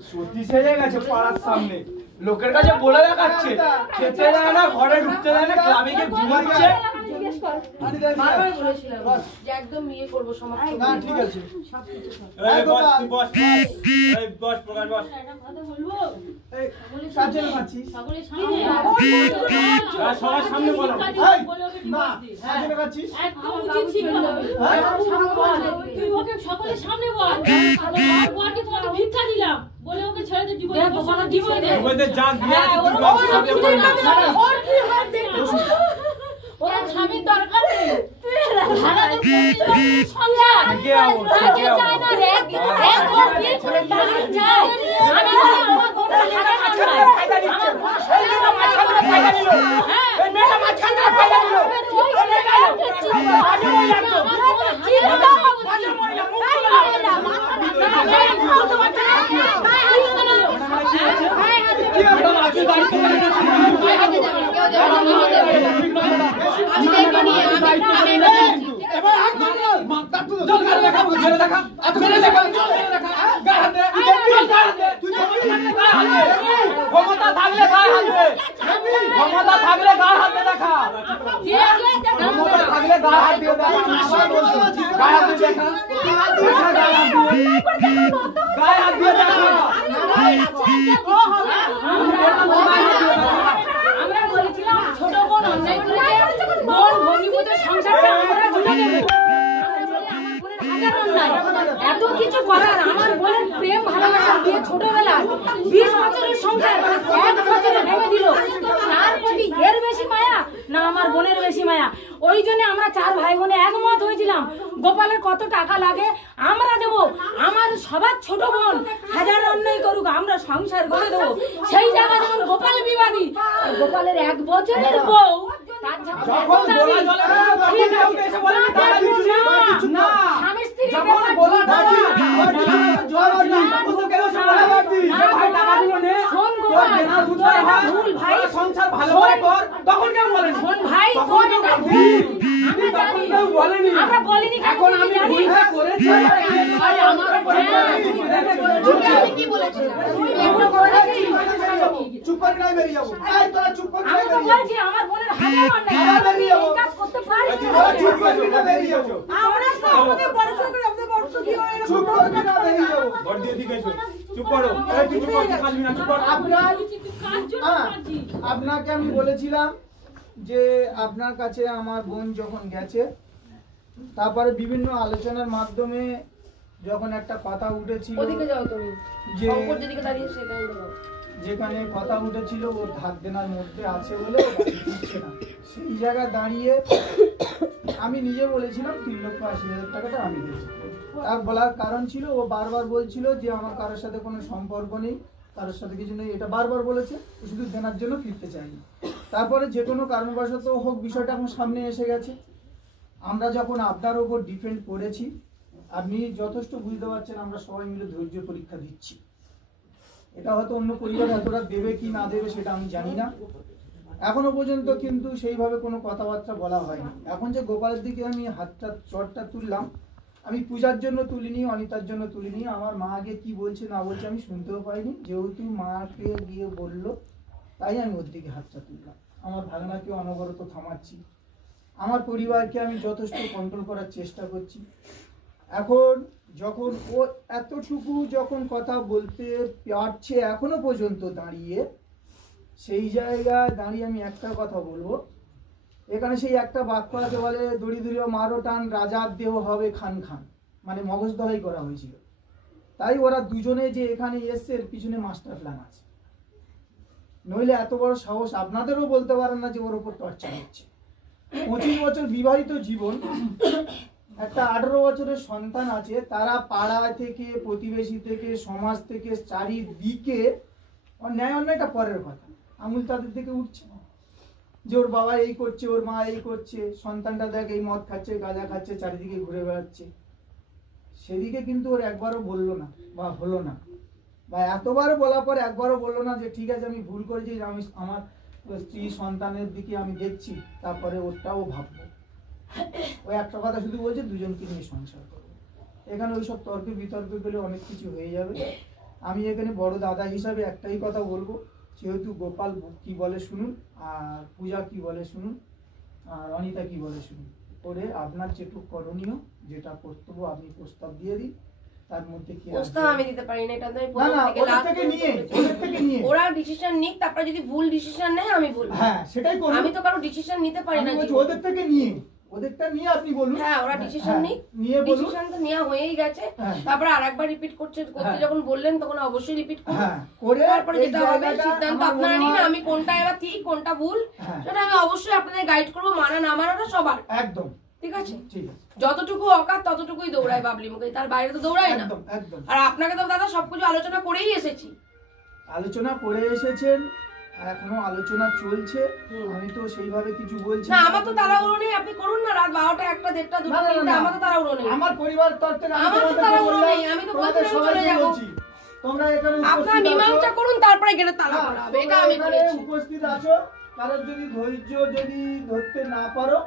সত্যি সেজে গেছে পাড়ার সামনে, লোকের কাছে বলে দেখাচ্ছে, খেতে যায় না, ঘরে ঢুকতে যায় না, ক্লাবে গিয়ে ঘুমাচ্ছে, একদম ইয়ে করবো সমাপ্ত, ঠিক আছে সবার সামনে বলো, সকলের সামনে বল, ভিক্ষা দিলাম বলে ওকে ছেড়ে দে, ওরা স্বামীর দরকার নেই, ক্ষমতা থাকলে গায়ে হাত দে, ক্ষমতা থাকলে গায়ে হাত দে, দেখা ক্ষমতা থাকলে গায়ে হাত দিয়ে দেখা, গায়ে হাত দিয়ে দেখা, গায়ে হাত দিয়ে দেখা, আমরা বলেছিলাম ছোট বোন অন্যায় করেছে, বোন ভগ্নিপতির সংসারটা আমরা জুড়ে দেব, এত কিছু করার, আমার বোনের প্রেম ভালোবাসা দিয়ে ছোটবেলা 20 বছরের সংসার 1 বছরে ভেঙে দিল, তার প্রতি এর বেশি মায়া না আমার বোনের বেশি মায়া, ওই জন্য আমরা 4 ভাই বোনে একমত হয়েছিলাম, গোপালের কত টাকা লাগে আমরা দেব, আমার সবার ছোট বোন হাজার অন্যায় করুক আমরা সংসার করে দেবো, সেই জায়গায় যখন গোপাল বিবাদী, গোপালের 1 বছরের বউ তার যখন বলা চলে না, তখন কেউ এসে বলে না, স্বামী স্ত্রী যখন বলা দাদা জোর না, তখন কেউ এসে বলে যে ভাই টাকা দিল নে, ফোন গোপাল তোর এটা ভুল ভাই, সংসার ভালো করে কর, তখন কেউ বলে ফোন ভাই তোর এটা ভুল, আমি জানি কেউ বলেনি, আমরা বলিনি, এখন আমি ভুল করেছি ভাই, আমার উপরে আমি কি বলেছি, তুই ভুল করেছিস, চুপ করে নাই বেরিয়ে যাবো, এই তোরা চুপ করে আমি তো বলছি আমার বোনের হাতে অন্যায়, আমি এই কাজ করতে পারি না, চুপ করে না বেরিয়ে যাবো, আমরা তো আমাদের বড় করে আমাদের বড় কি হয়, চুপ করে না বেরিয়ে যাবো, বড় দিয়ে দিকে চুপ করো, এই চুপ কর, খালি না চুপ কর, আপনাকে আমি বলেছিলাম যে আপনার কাছে আমার বোন যখন গেছে, তারপরে বিভিন্ন আলোচনার মাধ্যমে যখন একটা কথা উঠেছিল, ওদিকে যাও তুমি, যে যেদিকে দাঁড়িয়ে সেখানে যাও, যেখানে কথা উঠেছিল ও ধার দেনার মধ্যে আছে বলে দিচ্ছে না, সেই জায়গায় দাঁড়িয়ে আমি নিজে বলেছিলাম 3,80,000 টাকাটা আমি দিয়েছি। তার বলার কারণ ছিল ও বারবার বলছিল যে আমার কারোর সাথে কোনো সম্পর্ক নেই, কারোর সাথে কিছু নেই, এটা বারবার বলেছে, ও শুধু দেনার জন্য ফিরতে চায়নি। তারপরে যে কোনো কারণবশত হোক বিষয়টা এখন সামনে এসে গেছে। আমরা যখন আপনার ওপর ডিপেন্ড করেছি, আপনি যথেষ্ট বুঝতে পারছেন আমরা সবাই মিলে ধৈর্য পরীক্ষা দিচ্ছি। এটা হয়তো অন্য পরিবার এতটা দেবে কি না দেবে সেটা আমি জানি না, এখনো পর্যন্ত কিন্তু সেইভাবে কোনো কথাবার্তা বলা হয়নি। এখন যে গোপালের দিকে আমি চটটা তুললাম, আমি পূজার জন্য তুলিনি, অনিতার জন্য তুলিনি। আমার মা আগে কি বলছে না বলছে আমি শুনতেও পাইনি, যেহেতু মাকে গিয়ে বললো তাই আমি ওর দিকে হাতটা তুললাম। আমার ভাগনাকে অনবরত থামাচ্ছি, আমার পরিবারকে আমি যথেষ্ট কন্ট্রোল করার চেষ্টা করছি। এখন যখন ও এতটুকু যখন কথা বলতে পারছে এখনো পর্যন্ত দাঁড়িয়ে, সেই জায়গায় দাঁড়িয়ে আমি একটা কথা বলবো, এখানে সেই একটা বাক্য আছে বলে দড়ি দড়িও মারো টান রাজার দেহ হবে খান খান, মানে মগজ ধরাই করা হয়েছিল। তাই ওরা দুজনে যে এখানে এসছে এর পিছনে মাস্টার প্ল্যান আছে, নইলে এত বড় সাহস আপনাদেরও বলতে পারেন না যে ওর উপর টর্চার হচ্ছে। 25 বছর বিবাহিত জীবন, একটা 18 বছরের সন্তান আছে, তারা পাড়া থেকে প্রতিবেশী থেকে সমাজ থেকে চারিদিকে ন্যায় অন্যায়টা পরের কথা, আঙুল তাদের দিকে উঠছে যে ওর বাবা এই করছে, ওর মা এই করছে, সন্তানটা দেখ এই মদ খাচ্ছে গাঁজা খাচ্ছে চারিদিকে ঘুরে বেড়াচ্ছে। সেদিকে কিন্তু ওর একবারও বললো না বা হলো না, বা এতবার বলার পর একবারও বললো না যে ঠিক আছে আমি ভুল করেছি, আমি আমার স্ত্রী সন্তানের দিকে আমি দেখছি, তারপরে ওরটাও ভাববো। ওই একটা কথা শুধু বলছে দুজনকে নিয়ে সংসার করবো। এখানে ওইসব তর্কে বিতর্ক গেলে অনেক কিছু হয়ে যাবে। আমি এখানে বড় দাদা হিসাবে একটাই কথা বলবো, যেহেতু গোপাল কি বলে শুনুন, আর পূজা কি বলে শুনুন, আর অনিতা কি বলে শুনুন, করে আপনার যেটুকু করণীয় যেটা কর্তব্য আপনি প্রস্তাব দিয়ে দিন। তার মধ্যে কি প্রস্তাব আমি দিতে পারি না, এটা তো আমি না প্রথম থেকে নিয়ে ওরা ডিসিশন নিক, তারপর যদি ভুল ডিসিশন নেয় আমি বলবো। হ্যাঁ সেটাই করুন, আমি তো কারো ডিসিশন নিতে পারি না। ওদের থেকে নিয়ে ওদেরটা নিয়ে আপনি বলুন। হ্যাঁ ওরা ডিসিশন নিক, নিয়ে বলুন, ডিসিশন তো নেওয়া হয়েই গেছে, তারপর আরেকবার রিপিট করতে যখন বললেন তখন অবশ্যই রিপিট করুন। করে তারপরে যেটা হবে সিদ্ধান্ত আপনারা নিন, আমি কোনটা এবার ঠিক কোনটা ভুল সেটা আমি অবশ্যই আপনাদের গাইড করবো, মানা না মানাটা সবার একদম ঠিক আছে। ঠিক আছে, যতটুকু অকাত ততটুকুই দৌড়ায় বাবলি মুখে, তার বাইরে তো দৌড়ায় না। একদম। আর আপনাকে তো দাদা সবকিছু আলোচনা করেই এসেছি, আলোচনা করে এসেছেন, এখনো আলোচনা চলছে, আমি তো সেইভাবে কিছু বলছি না। আমার তো তাড়াহুড়ো নেই, আপনি করুন না, রাত 12টা 1টা 1:30 2টা 3টা, আমার তো তাড়াহুড়ো নেই। আমার পরিবার তরফ থেকে আমার তো তাড়াহুড়ো নেই, আমি তো বলতে চলে যাব। তোমরা এখানে আপনারা মীমাংসা করুন, তারপরে গেলে তালা করা হবে, এটা আমি বলেছি। উপস্থিত আছো, কারণ যদি ধৈর্য যদি ধরতে না পারো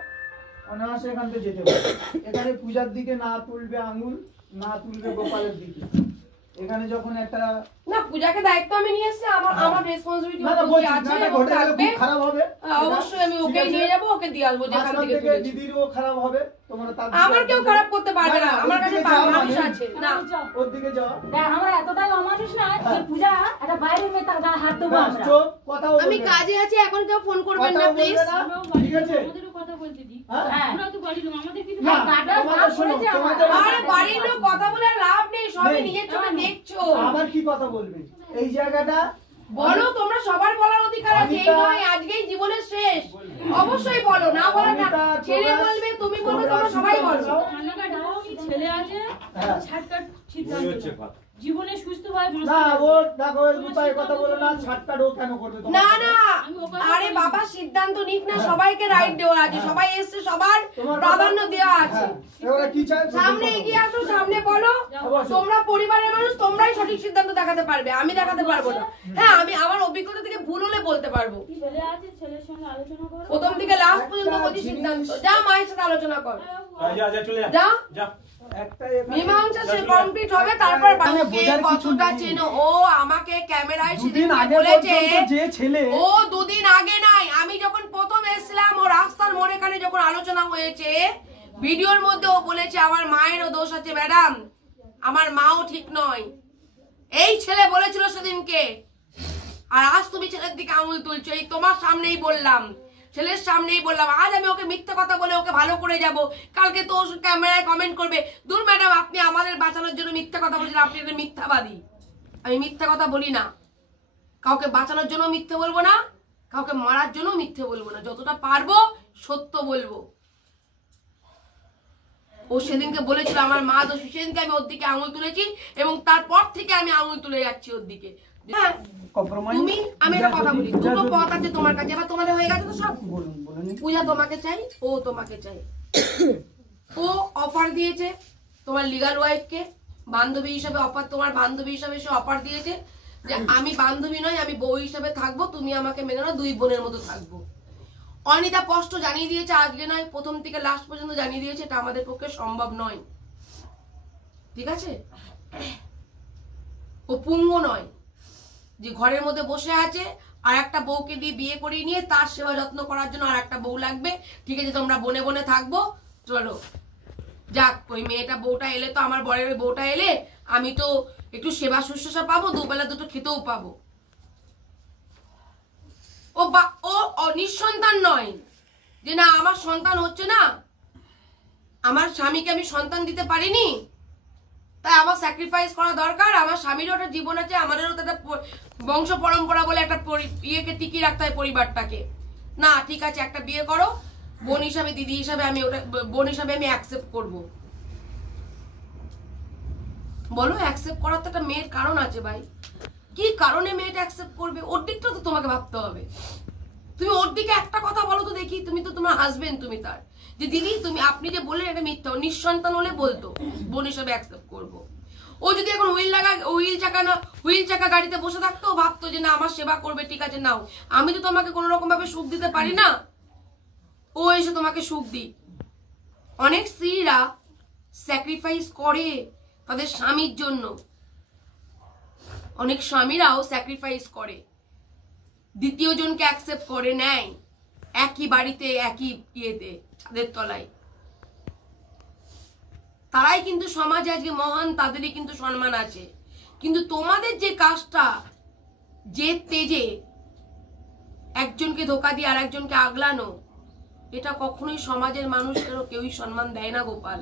অনায়াসে এখান থেকে যেতে পারো। এখানে পূজার দিকে না তুলবে আঙুল, না তুলবে গোপালের দিকে। এখানে যখন একটা না পূজাকে দায়িত্ব আমি নিয়ে এসেছি, আমার রেসপন্সিবিলিটি আছে এবং থাকবে, খারাপ হবে অবশ্যই আমি ওকে নিয়ে যাব, ওকে দিয়ে আসবো যেখান থেকে তুলেছি। দিদিরও খারাপ হবে, তোমরা তার আমার কেউ খারাপ করতে পারবে না, আমার কাছে মানুষ আছে না। ওর দিকে যাও, দেখ আমরা এতটাই অমানুষ না যে পূজা একটা বাইরের মেয়ে তার গায়ে হাত দেবো আমরা। কথা আমি কাজে আছি, এখন কেউ ফোন করবেন না প্লিজ। ঠিক আছে, আমাদেরও কথা বলতে দিই, হ্যাঁ আমরা তো বাড়ির লোক, আমাদের কিন্তু না, দাদা তোমাদের শোনো, করেছে আমার। আরে বাড়ির লোক কথা বলে আর লাভ নেই, সবই নিজের চোখে দেখছো। আবার কি কথা বলবে এই জায়গাটা বলো, তোমরা সবার বলার অধিকার আছে, এই নয় আজকেই জীবনের শেষ, অবশ্যই বলো, না বলো না, ছেলে বলবে তুমি বলবে, তোমরা সবাই বলো। রান্নাঘাট হোক, ছেলে আছে, ছাটকাট সিদ্ধান্ত নাও। জীবনে সুস্থভাবে না ও দেখো রূপায় কথা বলো না, ছাটকাটও কেন করবে তোমরা? না না আরে বাবা সিদ্ধান্ত নিক না, সবাইকে রাইট দেওয়া আছে, সবাই এসছে, সবার প্রাধান্য দেওয়া আছে। এবারে কি চাই সামনে এগিয়ে আসো, সামনে বলো, তোমরা পরিবারের মানুষ, তোমরাই সঠিক সিদ্ধান্ত দেখাতে পারবে, আমি দেখাতে পারবো না। হ্যাঁ আমি আমার অভিজ্ঞতা থেকে ভুল হলে বলতে পারবো। ছেলে আছে, ছেলের সঙ্গে আলোচনা করো, প্রথম থেকে লাস্ট পর্যন্ত বলছি সিদ্ধান্ত, যা মায়ের সাথে আলোচনা কর, যা মীমাংসা সে কমপ্লিট হবে, তারপর বাবাকে কতটা চেনো। ও আমাকে ক্যামেরায় সেদিন বলেছে, ও দুদিন আগে নাই, আমি যখন প্রথম এসেছিলাম ও রাস্তার মোড় এখানে যখন আলোচনা হয়েছে ভিডিওর মধ্যে, ও বলেছে আমার মায়েরও দোষ আছে ম্যাডাম, আমার মাও ঠিক নয়, এই ছেলে বলেছিল সেদিনকে। আর আজ তুমি ছেলের দিকে আঙুল তুলছো, এই তোমার সামনেই বললাম, ছেলের সামনেই বললাম। আজ আমি ওকে মিথ্যা কথা বলে ওকে ভালো করে যাব, কালকে তো ক্যামেরায় কমেন্ট করবে দূর ম্যাডাম আপনি আমাদের বাঁচানোর জন্য মিথ্যা কথা বলছেন, আপনি একটা মিথ্যাবাদী। আমি মিথ্যা কথা বলি না, কাউকে বাঁচানোর জন্য মিথ্যে বলবো না, কাউকে মারার জন্য মিথ্যে বলবো না, যতটা পারবো সত্য বলবো। ও সেদিনকে বলেছিল আমার মা দোষী, সেদিনকে আমি ওর দিকে আঙুল তুলেছি এবং তারপর থেকে আমি আঙুল তুলে যাচ্ছি ওর দিকে। হ্যাঁ তুমি আমি একটা কথা বলি, দুটো পথ আছে তোমার কাছে, এবার তোমাদের হয়ে গেছে তো সব। পূজা তোমাকে চাই, ও তোমাকে চাই। ও অফার দিয়েছে তোমার লিগাল ওয়াইফকে বান্ধবী হিসাবে, অফার তোমার বান্ধবী হিসাবে সে অফার দিয়েছে যে আমি বান্ধবী নয়, আমি বউ হিসাবে থাকবো, তুমি আমাকে মেনে নাও, দুই বোনের মতো থাকবো। অনিতা স্পষ্ট জানিয়ে দিয়েছে, আজকে নয় প্রথম থেকে লাস্ট পর্যন্ত জানিয়ে দিয়েছে এটা আমাদের পক্ষে সম্ভব নয়, ঠিক আছে? ও পুঙ্গ নয় যে ঘরের মধ্যে বসে আছে আর একটা বউকে দিয়ে বিয়ে করিয়ে নিয়ে তার সেবা যত্ন করার জন্য আর একটা বউ লাগবে, ঠিক আছে তোমরা বনে বনে থাকবো, চলো যাক ওই মেয়েটা বউটা এলে তো আমার বরের ওই বউটা এলে আমি তো একটু সেবা শুশ্রূষা পাবো, দুবেলা দুটো খেতেও পাবো। ও নিঃসন্তান নয় যে না আমার সন্তান হচ্ছে না, আমার স্বামীকে আমি সন্তান দিতে পারিনি তাই আমার স্যাক্রিফাইস করা দরকার, আমার স্বামীরও একটা জীবন আছে, আমাদেরও তো একটা বংশ পরম্পরা বলে একটা ইয়েকে টিকিয়ে রাখতে হয় পরিবারটাকে। না ঠিক আছে একটা বিয়ে করো, বোন হিসাবে দিদি হিসাবে আমি ওটা বোন হিসাবে আমি অ্যাকসেপ্ট করবো। বলো অ্যাকসেপ্ট করার তো একটা মেয়ের কারণ আছে ভাই, কি কারণে মেয়েটা অ্যাকসেপ্ট করবে ওর দিকটা তো তোমাকে ভাবতে হবে। তুমি ওর দিকে একটা কথা বলো তো দেখি, তুমি তো তোমার হাজবেন্ড, তুমি তার যে দিদি তুমি আপনি যে বললেন এটা মিথ্যা, নিঃসন্তান হলে বলতো বোন হিসাবে অ্যাকসেপ্ট করবো। ও যদি এখন হুইল চাকা গাড়িতে বসে থাকতো ভাবতো যে না আমার সেবা করবে, ঠিক আছে নাও, আমি তো তোমাকে কোনো রকম ভাবে সুখ দিতে পারি না, ও এসে তোমাকে সুখ দিই। অনেক স্ত্রীরা স্যাক্রিফাইস করে তাদের স্বামীর জন্য, অনেক স্বামীরাও স্যাক্রিফাইস করে, দ্বিতীয় জনকে অ্যাকসেপ্ট করে নেয় একই বাড়িতে একই ইয়েতে ছাদের তলায়। তারাই কিন্তু সমাজে আজকে মহান, তাদেরই কিন্তু সম্মান আছে। কিন্তু তোমাদের যে কাজটা, যে তেজে একজনকে ধোকা দিয়ে আর একজনকে আগলানো, এটা কখনোই সমাজের মানুষের কেউই সম্মান দেয় না গোপাল।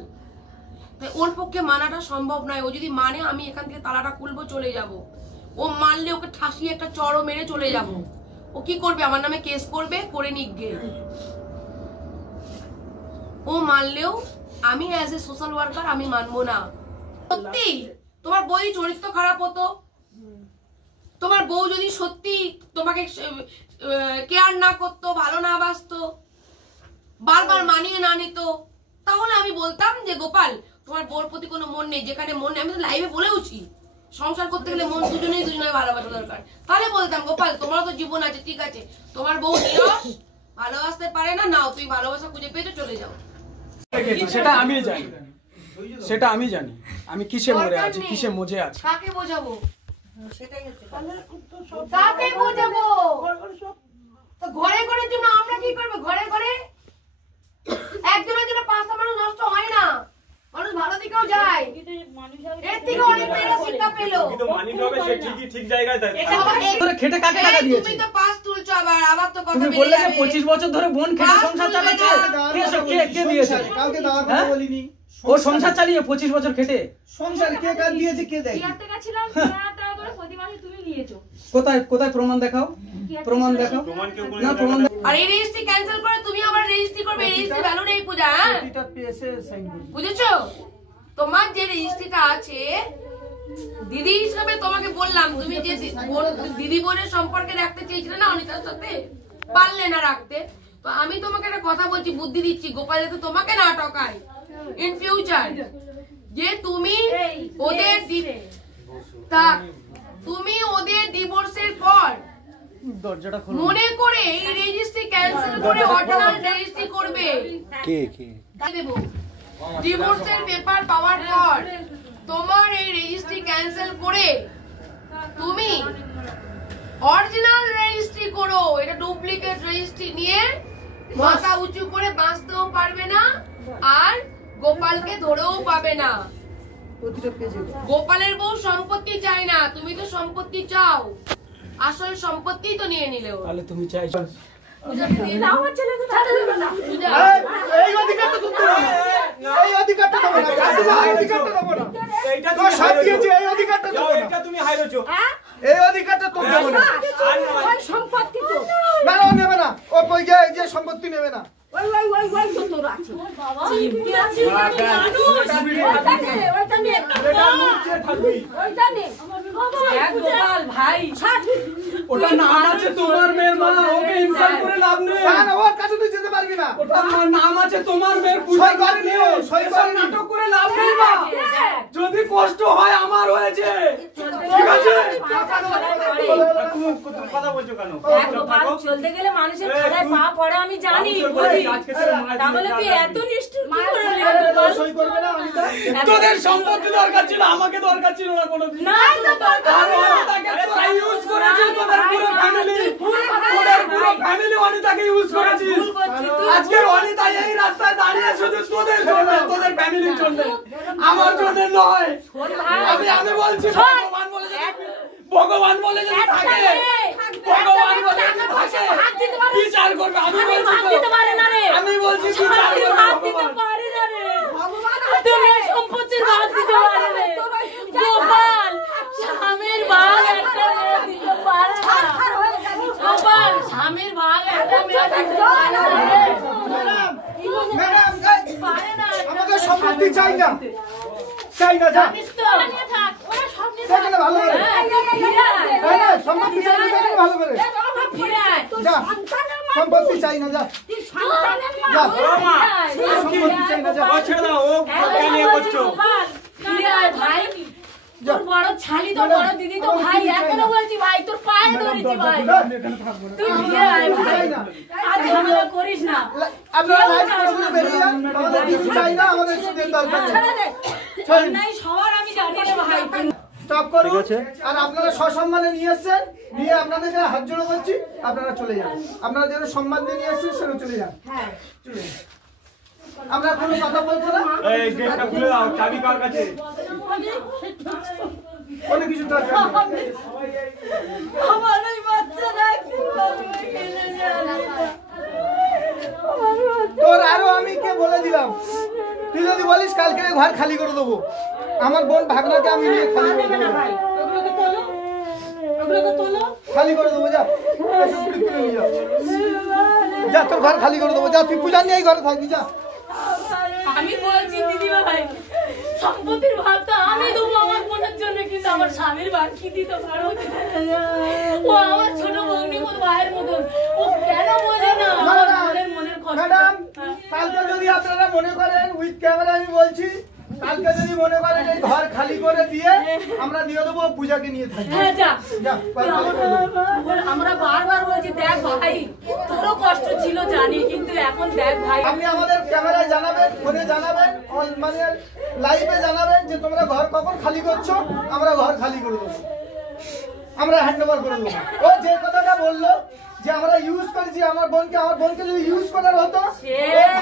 তাই ওর পক্ষে মানাটা সম্ভব নয়। ও যদি মানে আমি এখান থেকে তালাটা খুলবো চলে যাব, ও মানলে ওকে ঠাসিয়ে একটা চড়ও মেরে চলে যাব। ও কি করবে? আমার নামে কেস করবে, করে নিক গে। ও মানলেও আমি অ্যাজ এ সোশ্যাল ওয়ার্কার আমি মানবো না। সত্যি তোমার বই চরিত্র খারাপ হতো, তোমার বউ যদি সত্যি তোমাকে কেয়ার না করতো, ভালো না বাসতো, বারবার মানিয়ে না নিত, তাহলে আমি বলতাম যে গোপাল তোমার বউর প্রতি কোনো মন নেই। যেখানে মন নেই, আমি তো লাইভে বলেওছি সংসার করতে গেলে মন দুজনেই ভালোবাসা দরকার। তাহলে বলতাম গোপাল তোমারও তো জীবন আছে, ঠিক আছে তোমার বউ নিরস, ভালোবাসতে পারে না, নাও তুই ভালোবাসা খুঁজে পেয়েছো চলে যাও। সেটা আমি জানি, সেটা আমি জানি আমি কিসে মরে আছি, কিসে মজে আছি। কাকে বোঝাবো? কাকে বোঝাবো? তো ঘরে ঘরে জন্য আমরা কি করবো? ঘরে ঘরে একজনের জন্য পাঁচটা মানুষ নষ্ট হয় না, মানুষ ভালো দিকেও যায়। এর থেকে অনেক মেয়েরা শিক্ষা পেলো। কিন্তু মানি হবে সে ঠিকই ঠিক জায়গায় দেয়। ধরে খেটে কাকে টাকা দিয়েছে? তুমি তো পাস তুলছো, আবার তো কথা তুমি বললে যে 25 বছর ধরে বোন খেটে সংসার চালাচ্ছে। কে দিয়েছে? কাউকে দেওয়ার কথা বলিনি। ও সংসার চালিয়ে 25 বছর খেটে সংসার কে কার দিয়েছে কে দেয়? ইয়াতে গেছিলাম 3000 টাকা করে প্রতি মাসে তুমি নিয়েছো। কোথায় প্রমাণ দেখাও, প্রমাণ দেখাও। না প্রমাণ। আর এই রেজিস্ট্রি ক্যান্সেল করে তুমি আবার রেজিস্ট্রি করবে, এই রেজিস্ট্রি ভ্যালু নেই পূজা। হ্যাঁ এটা পেছে সাইন করবে, বুঝেছো? তোমার যে রেজিস্ট্রিটা আছে দিদি হিসাবে তোমাকে বললাম, তুমি যে দিদি বোনের সম্পর্কে রাখতে চেয়েছিলে না অনিতার সাথে, পারলে না রাখতে। তো আমি তোমাকে একটা কথা বলছি, বুদ্ধি দিচ্ছি, গোপাল যাতে তোমাকে না ঠকায় ইন ফিউচার, যে তুমি ওদের ডিভোর্সের পর দরজাটা খোলো, মনে করে এই রেজিস্ট্রি ক্যান্সেল করে অরিজিনাল রেজিস্ট্রি করবে। কে দেবো ডিভোর্সের পেপার পাওয়ার পর তোমার এই রেজিস্ট্রি ক্যান্সেল করে তুমি অরিজিনাল রেজিস্ট্রি করো। এটা ডুপ্লিকেট রেজিস্ট্রি নিয়ে মাথা উঁচু করে বাঁচতেও পারবে না, আর গোপালকে ধরেও পাবে না। গোপালের বউ সম্পত্তি চায় না, তুমি তো সম্পত্তি চাও, আসল সম্পত্তি তো নিয়ে নিলেও। তাহলে তুমি চাইছো এই অধিকারটা তো দেবো না, এই অধিকারটা দেবো না, কাছে যাও, এই অধিকারটা দেবো না। এইটা তো সব দিয়েছে, এই অধিকারটা দেবো না, এটা তুমি হাইরোছো। এই অধিকারটা তো দেবো না। ওই সম্পত্তি তো না ও নেবে না, ও কই যে সম্পত্তি নেবে না। ওই তো তোর আছে বাবা, চিমটি আছে ওইটা নে এটা মুখ চেয়ে থাকবি। ওইটা নে গোপাল ভাই ওটা নাম আছে তোমার মেয়ের মা, ওকে ইনসাল্ট করে লাভ নেই। না ওর কাছে তুই যেতে পারবি না। ওটা নাম আছে তোমার মেয়ের, পূজা করে নিও, এসব নাটক করে লাভ নেই মা। যদি কষ্ট হয় আমার হয়েছে, ঠিক আছে? কথা বলছো কেন? চলতে গেলে মানুষের খাড়ায় পা পড়ে আমি জানি, বুঝি। তাহলে তুই এত নিষ্ঠুর কি করে হলি গোপাল? সই করবে না অনিতা? তোদের সম্পত্তি দরকার ছিল, আমাকে দরকার ছিল না কোনোদিন। না তোর দরকার ছিল না। অনিতাকে তোরা ইউজ করেছিস, তোদের পুরো ফ্যামিলি, তোদের পুরো ফ্যামিলি অনিতাকে ইউজ করেছিস। আজকে অনিতা এই রাস্তায় দাঁড়িয়ে শুধু তোদের জন্য, তোদের ফ্যামিলির জন্য, আমার জন্য নয়। আমি বলছি ভগবান বলে যদি ভগবান বলে যদি থাকে, ভগবান বলে যদি থাকে বিচার করবে। আমি বলছি আমি বলছি বিচার করবে ভগবান। তুমি সম্পত্তির ভাগ দিতে পারে না গোপাল, স্বামীর ভাগ একটা মেয়ে দিতে পারে না গোপাল, স্বামীর ভাগ একটা মেয়ে দিতে পারে না। ম্যাডাম আমাকে সম্পত্তি চাই না, চাই না, যা ভালো করে সম্পত্তি চাই না, ভালো করে যা, সম্পত্তি চাই না, যা সম্পত্তি চাই না, যা ছেড়ে দাও, ও নিয়ে করছো। ভাই তোর বড় ছালি, তোর বড় দিদি তো ভাই, এখনো বলছি ভাই তোর পায়ে ধরেছি ভাই, তুই ফিরে আয় ভাই, আর ঝামেলা করিস না। আপনারা লাইভ করে বেরিয়ে যান, আমাদের কিছু চাই না, আমাদের সুদের দরকার নেই। নাই সবার আমি জানি রে ভাই। স্টপ করুন। আর আপনারা সসম্মানে নিয়ে এসেছেন, নিয়ে আপনাদেরকে হাত জোড়ো করছি, আপনারা চলে যান। আপনারা যেন সম্মান দিয়ে নিয়ে এসেছেন সেটা চলে যান, চলে যান। আমরা কোনো কথা বলছো না, এই গেটটা খুলে দাও, চাবি কার কাছে? কোনো কিছু দরকার নেই। আমার ওই বাচ্চারা কি করবে কিনে জানি না। তোর আরো আমি কে বলে দিলাম, তুই যদি বলিস কালকে ঘর খালি করে দেবো, আমার বোন ভাগনাকে আমি নিয়ে খালি করে দেবো, খালি করে দেবো, যা যা, তোর ঘর খালি করে দেবো, যা, তুই পূজা নিয়ে এই ঘরে থাকবি, যা। আমি বলছি দিদিমা ভাই, সম্পত্তির ভাগটা আমি দেবো আমার বোনের জন্য, কিন্তু আমার স্বামীর ভাগ কি দিতে পারো? ও আমার ছোট বৌনি মতো ভাইয়ের মতন, ও কেন বোঝে না আমার বোনের মনের কষ্ট? ম্যাডাম কালকে যদি আপনারা মনে করেন, উইথ ক্যামেরা আমি বলছি, কালকে যদি মনে করেন এই ঘর খালি করে দিয়ে আমরা দিয়ে দেবো, পূজাকে নিয়ে থাকবো। হ্যাঁ যা, যা, আমরা বারবার বলছি দেখ ভাই তোরও কষ্ট ছিল জানি, কিন্তু এখন দেখ ভাই। আপনি আমাদের ক্যামেরায় জানাবেন, ফোনে জানাবেন, মানে লাইভে জানাবেন যে তোমরা ঘর কখন খালি করছো, আমরা ঘর খালি করে দেবো, আমরা হ্যান্ড ওভার করে দেবো। ও যে কথাটা বললো যে আমরা ইউজ করেছি আমার বোনকে যদি ইউজ করার হতো,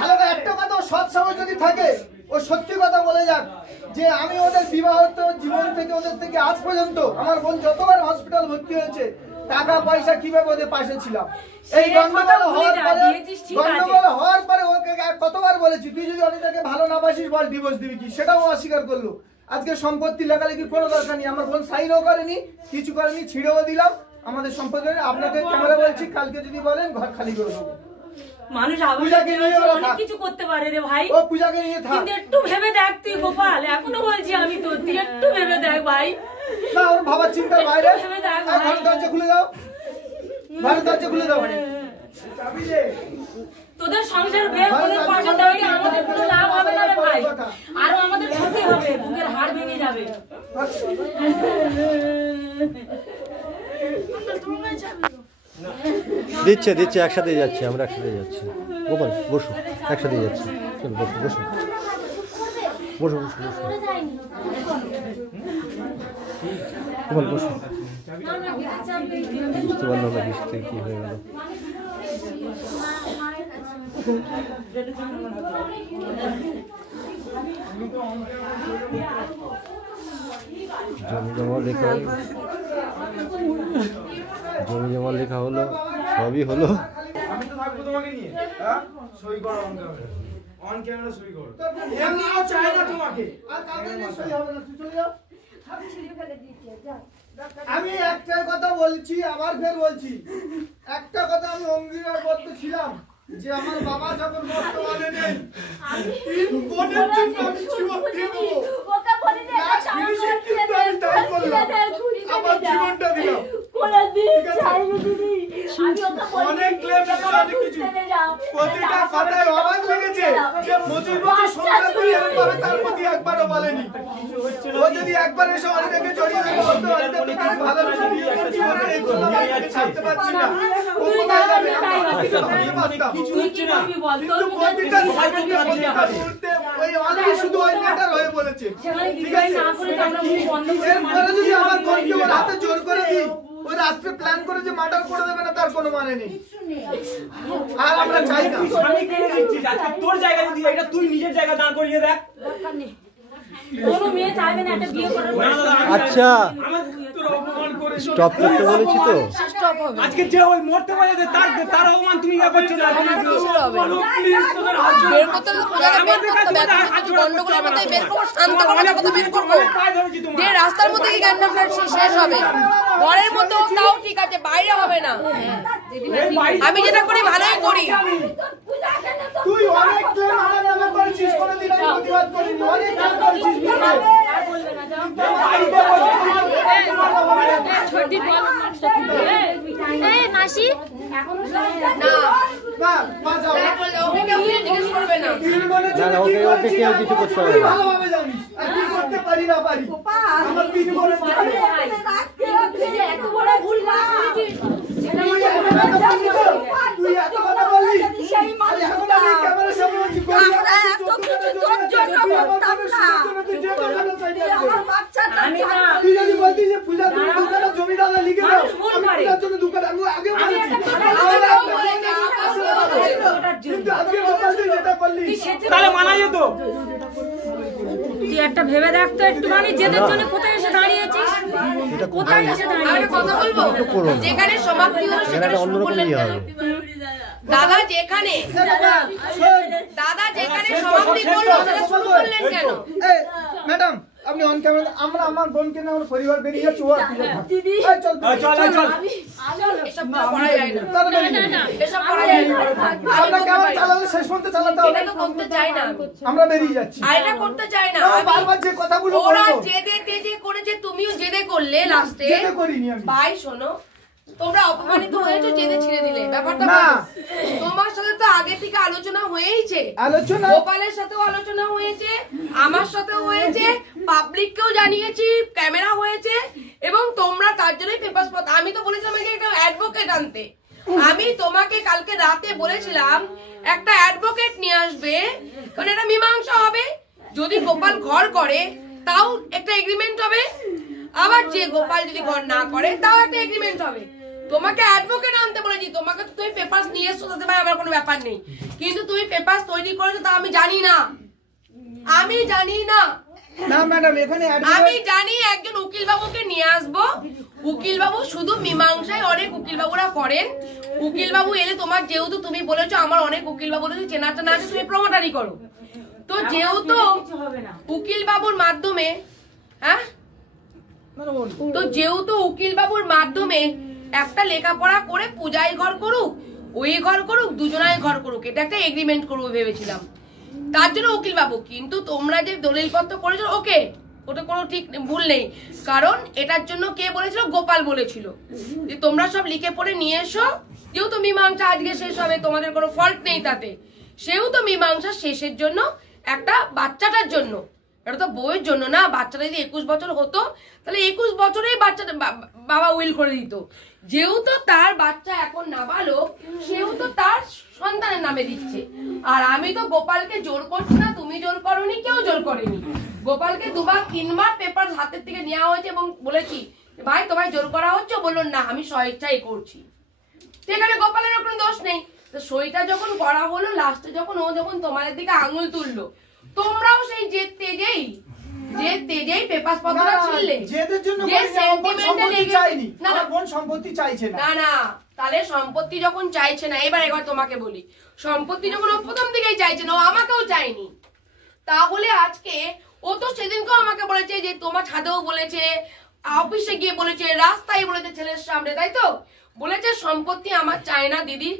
ভালো একটা কথা সৎ সময় যদি থাকে, ও সত্যি কথা বলে যাক যে আমি ওদের বিবাহিত জীবন থেকে ওদের থেকে আজ পর্যন্ত আমার বোন যতবার হসপিটাল ভর্তি হয়েছে, টাকা পয়সা কিভাবে ওদের পাশে ছিলাম। এই গন্ডগোল হওয়ার পরে ওকে কতবার বলেছি তুই যদি অনিতাকে ভালো না বাসিস বল ডিভোর্স দিবি কি, সেটাও অস্বীকার করলো। আজকে সম্পত্তি লেখালেখির কোনো দরকার নেই, আমার বোন সাইনও করেনি, কিছু করেনি, ছিঁড়েও দিলাম আমাদের সম্পত্তি। আপনাকে ক্যামেরা বলছি, কালকে যদি বলেন ঘর খালি করে দেবো। মানুষ অনেক কিছু করতে পারে রে ভাই, ও পূজাকে নিয়ে থাক, কিন্তু একটু ভেবে দেখ তুই গোপাল, এখনো বলছি আমি তো, তুই একটু ভেবে দেখ ভাই। না ওর ভাবার চিন্তার বাইরে, ঘরের দরজা খুলে দাও, ঘরের দরজা খুলে দাও। তোদের সংসার ভেঙে তোদের পয়সা দেওয়া কি আমাদের কোনো লাভ হবে না রে ভাই, আরো আমাদের ক্ষতি হবে, বুকের হাড় ভেঙে যাবে। দিচ্ছে দিচ্ছে, একসাথে যাচ্ছি, আমরা একসাথে যাচ্ছি। গোপাল বসো, একসাথে যাচ্ছি, চলো বসো বসো বসো বসো বসো, গোপাল বসো। বুঝতে পারলাম না বৃষ্টি কি হয়ে গেল। জমি জমা লেখা হলো, জমি জমা লেখা হলো, সবই হলো। আমি তো থাকবো তোমাকে নিয়ে, হ্যাঁ সই করো অন ক্যামেরা সই করো, এমনিও চাই না তোমাকে। আর কালকে সই হবে না, তুই চলে যাও। আমি একটা কথা বলছি, আবার ফের বলছি, একটা কথা আমি অঙ্গীকার করতে ছিলাম যে আমার বাবা যখন বর্তমানে নেই, বোনের জন্য আমি জীবন দিয়ে দেবো। আমি তাই করলাম। অনেক ক্লেম অনেক কিছু প্রতিটা কথায় অবাক লেগেছে যে মজুর সংসার করে এরকম তার প্রতি একবারও বলেনি। ও যদি একবার এসে অনেকে জড়িয়ে দেবে বলতো অনেকে তো খুব ভালোবেসে বিয়ে করছি বলে এই কথা আমি ছাড়তে পারছি না। ও কোথায় যাবে কিছু হচ্ছে না কিন্তু প্রতিটা মুহূর্তে ওই অনেকে শুধু ওই ম্যাটার হয়ে বলেছে। ঠিক আছে, এরপরে যদি আমার বোনকে ওর হাতে জোর করে দিই ওই রাত্রে প্ল্যান করে যে মার্ডার করে দেবে না তার কোনো মানে নেই। আর আমরা চাই না আমি কেড়ে দিচ্ছি আজকে তোর জায়গা যদি এটা তুই নিজের জায়গা দাঁড় করিয়ে দেখ। কোনো মেয়ে চাইবে না একটা বিয়ে করার। আচ্ছা স্টপ করতে বলেছি তো আজকে যে ওই মরতে পারে তার অপমান তুমি ইয়া করছো না। প্লিজ তোদের হাত বের করতে হলে পূজাকে বের করতে হবে। এখন গন্ডগোলের মধ্যে বের করবো, শান্ত করার মধ্যে বের করবো। যে রাস্তার মধ্যে কি গান আপনার শেষ হবে, ঘরের মধ্যেও তাও ঠিক আছে, বাইরে হবে না। আমি যেটা করি ভালোই করি। তুই অনেক ক্লেম আমার নামে করেছিস, কোনোদিন আমি প্রতিবাদ করিনি। অনেক ক্লেম করেছিস মাসি না মা যাও ওকে কেউ জিজ্ঞেস করবে না। না ওকে ওকে কেউ কিছু করতে পারবে না। ভালোভাবে জানিস আর কি করতে পারি না পারি আমার তিন বোনের এত বড় ভুল না তুই এত কথা বললি এখন আমি ক্যামেরার সামনে বলছি আমরা এত কিছু তোর জন্য করতাম না। আমি না তুই যদি বলতি যে পূজা তুমি দোকানে জমি দাদা লিখে দাও আমি পূজার জন্য দোকান আমি আগে বলেছি কিন্তু আজকে বলতে যেটা করলি তাহলে মানা যেত। তুই একটা ভেবে দেখ তো একটুখানি জেদের জন্য কোথায় এসে দাঁড়িয়েছিস, কোথায় এসে আমি দাঁড়িয়েছিস। কথা বলবো, যেখানে সমাপ্তি হলো সেখানে শুরু করলেন কেন? দাদা যেখানে সমাপ্তি করলো সেটা শুরু করলেন কেন? ম্যাডাম আপনি অন ক্যামেরা আমরা আমার বোনকে না আমার পরিবার বেরিয়ে যাচ্ছে ও আর দিদি চল চল এসব করা যায় না, এসব করা যায় না। আমরা ক্যামেরা চালালে শেষ পর্যন্ত চালাতে হবে। এটা তো করতে চাই না, আমরা বেরিয়ে যাচ্ছি। আর এটা করতে চাই না। আমি বারবার যে কথাগুলো ওরা বলবো জেদে তেজে করেছে, তুমিও জেদে করলে লাস্টে। জেদে করিনি আমি। ভাই শোনো, তোমরা অপমানিত হয়েছো, জেদে ছেড়ে দিলে ব্যাপারটা না। তোমার সাথে তো আগে থেকে আলোচনা হয়েইছে, আলোচনা গোপালের সাথেও আলোচনা হয়েছে, আমার সাথেও হয়েছে, পাবলিককেও জানিয়েছি, ক্যামেরা হয়েছে এবং তোমরা তার জন্যই পেপারস পথ। আমি তো বলেছিলাম আমাকে একটা অ্যাডভোকেট আনতে। আমি তোমাকে কালকে রাতে বলেছিলাম একটা অ্যাডভোকেট নিয়ে আসবে, কারণ এটা মীমাংসা হবে। যদি গোপাল ঘর করে তাও একটা এগ্রিমেন্ট হবে, আবার যে গোপাল যদি ঘর না করে তাও একটা এগ্রিমেন্ট হবে। তোমাকে অ্যাডভোকেট আনতে বলেছি, তোমাকে তো তুমি পেপারস নিয়ে এসো, তাতে ভাই আমার কোনো ব্যাপার নেই, কিন্তু তুমি পেপারস তৈরি করেছো তা আমি জানি না। না ম্যাডাম এখানে আমি জানি একজন উকিল বাবুকে নিয়ে আসবো। উকিল বাবু শুধু মীমাংসায় অনেক উকিল বাবুরা করেন। উকিল বাবু এলে তোমার যেহেতু তুমি বলেছো আমার অনেক উকিল বাবু চেনাটা না আছে, তুমি প্রমোটারি করো। তো যেহেতু উকিল বাবুর মাধ্যমে একটা লেখাপড়া করে পূজায় ঘর করুক, ওই ঘর করুক, দুজনায় ঘর করুক, এটা একটা এগ্রিমেন্ট করবো ভেবেছিলাম, তার জন্য উকিল বাবু। কিন্তু তোমরা যে দলিলপত্র করেছো ওকে, ওটা কোনো ঠিক ভুল নেই, কারণ এটার জন্য কে বলেছিল? গোপাল বলেছিল যে তোমরা সব লিখে পড়ে নিয়ে এসো, যেহেতু মীমাংসা আজকে শেষ হবে, তোমাদের কোনো ফল্ট নেই তাতে, সেহেতু মীমাংসা শেষের জন্য একটা বাচ্চাটার জন্য, এটা তো বউয়ের জন্য না। বাচ্চাটা যদি 21 বছর হতো তাহলে 21 বছরেই বাচ্চাটা বাবা উইল করে দিত। যেহেতু তার বাচ্চা এখন নাবালক, সেহেতু তার সন্তানের নামে দিচ্ছে। আর আমি তো গোপালকে জোর করছি না, তুমি জোর করোনি, কেউ জোর করেনি। গোপালকে 2-3বার পেপার হাতের থেকে নেওয়া হয়েছে এবং বলেছি ভাই তোমায় জোর করা হচ্ছে, বললো না আমি স্বেচ্ছায় করছি। সেখানে গোপালের কোনো দোষ নেই। তো সইটা যখন করা হলো, লাস্টে যখন ও তোমাদের দিকে আঙুল তুললো, তোমরাও সেই যে তেজেই পেপারস পত্রটা ছিললে। জেদের জন্য যে সেন্টিমেন্টাল চাইনি, না না বোন সম্পত্তি চাইছে না। না না, তাহলে সম্পত্তি যখন চাইছে না, এবার তোমাকে বলি, সম্পত্তি যখন ও প্রথম দিকেই চাইছে না, ও আমাকেও চাইনি, তাহলে আজকে ও তো সেদিনকেও আমাকে বলেছে যে তোমার ছাদেও বলেছে, অফিসে গিয়ে বলেছে, রাস্তায় বলেছে, ছেলের সামনে, তাই তো বলেছে সম্পত্তি আমার চাই না দিদি,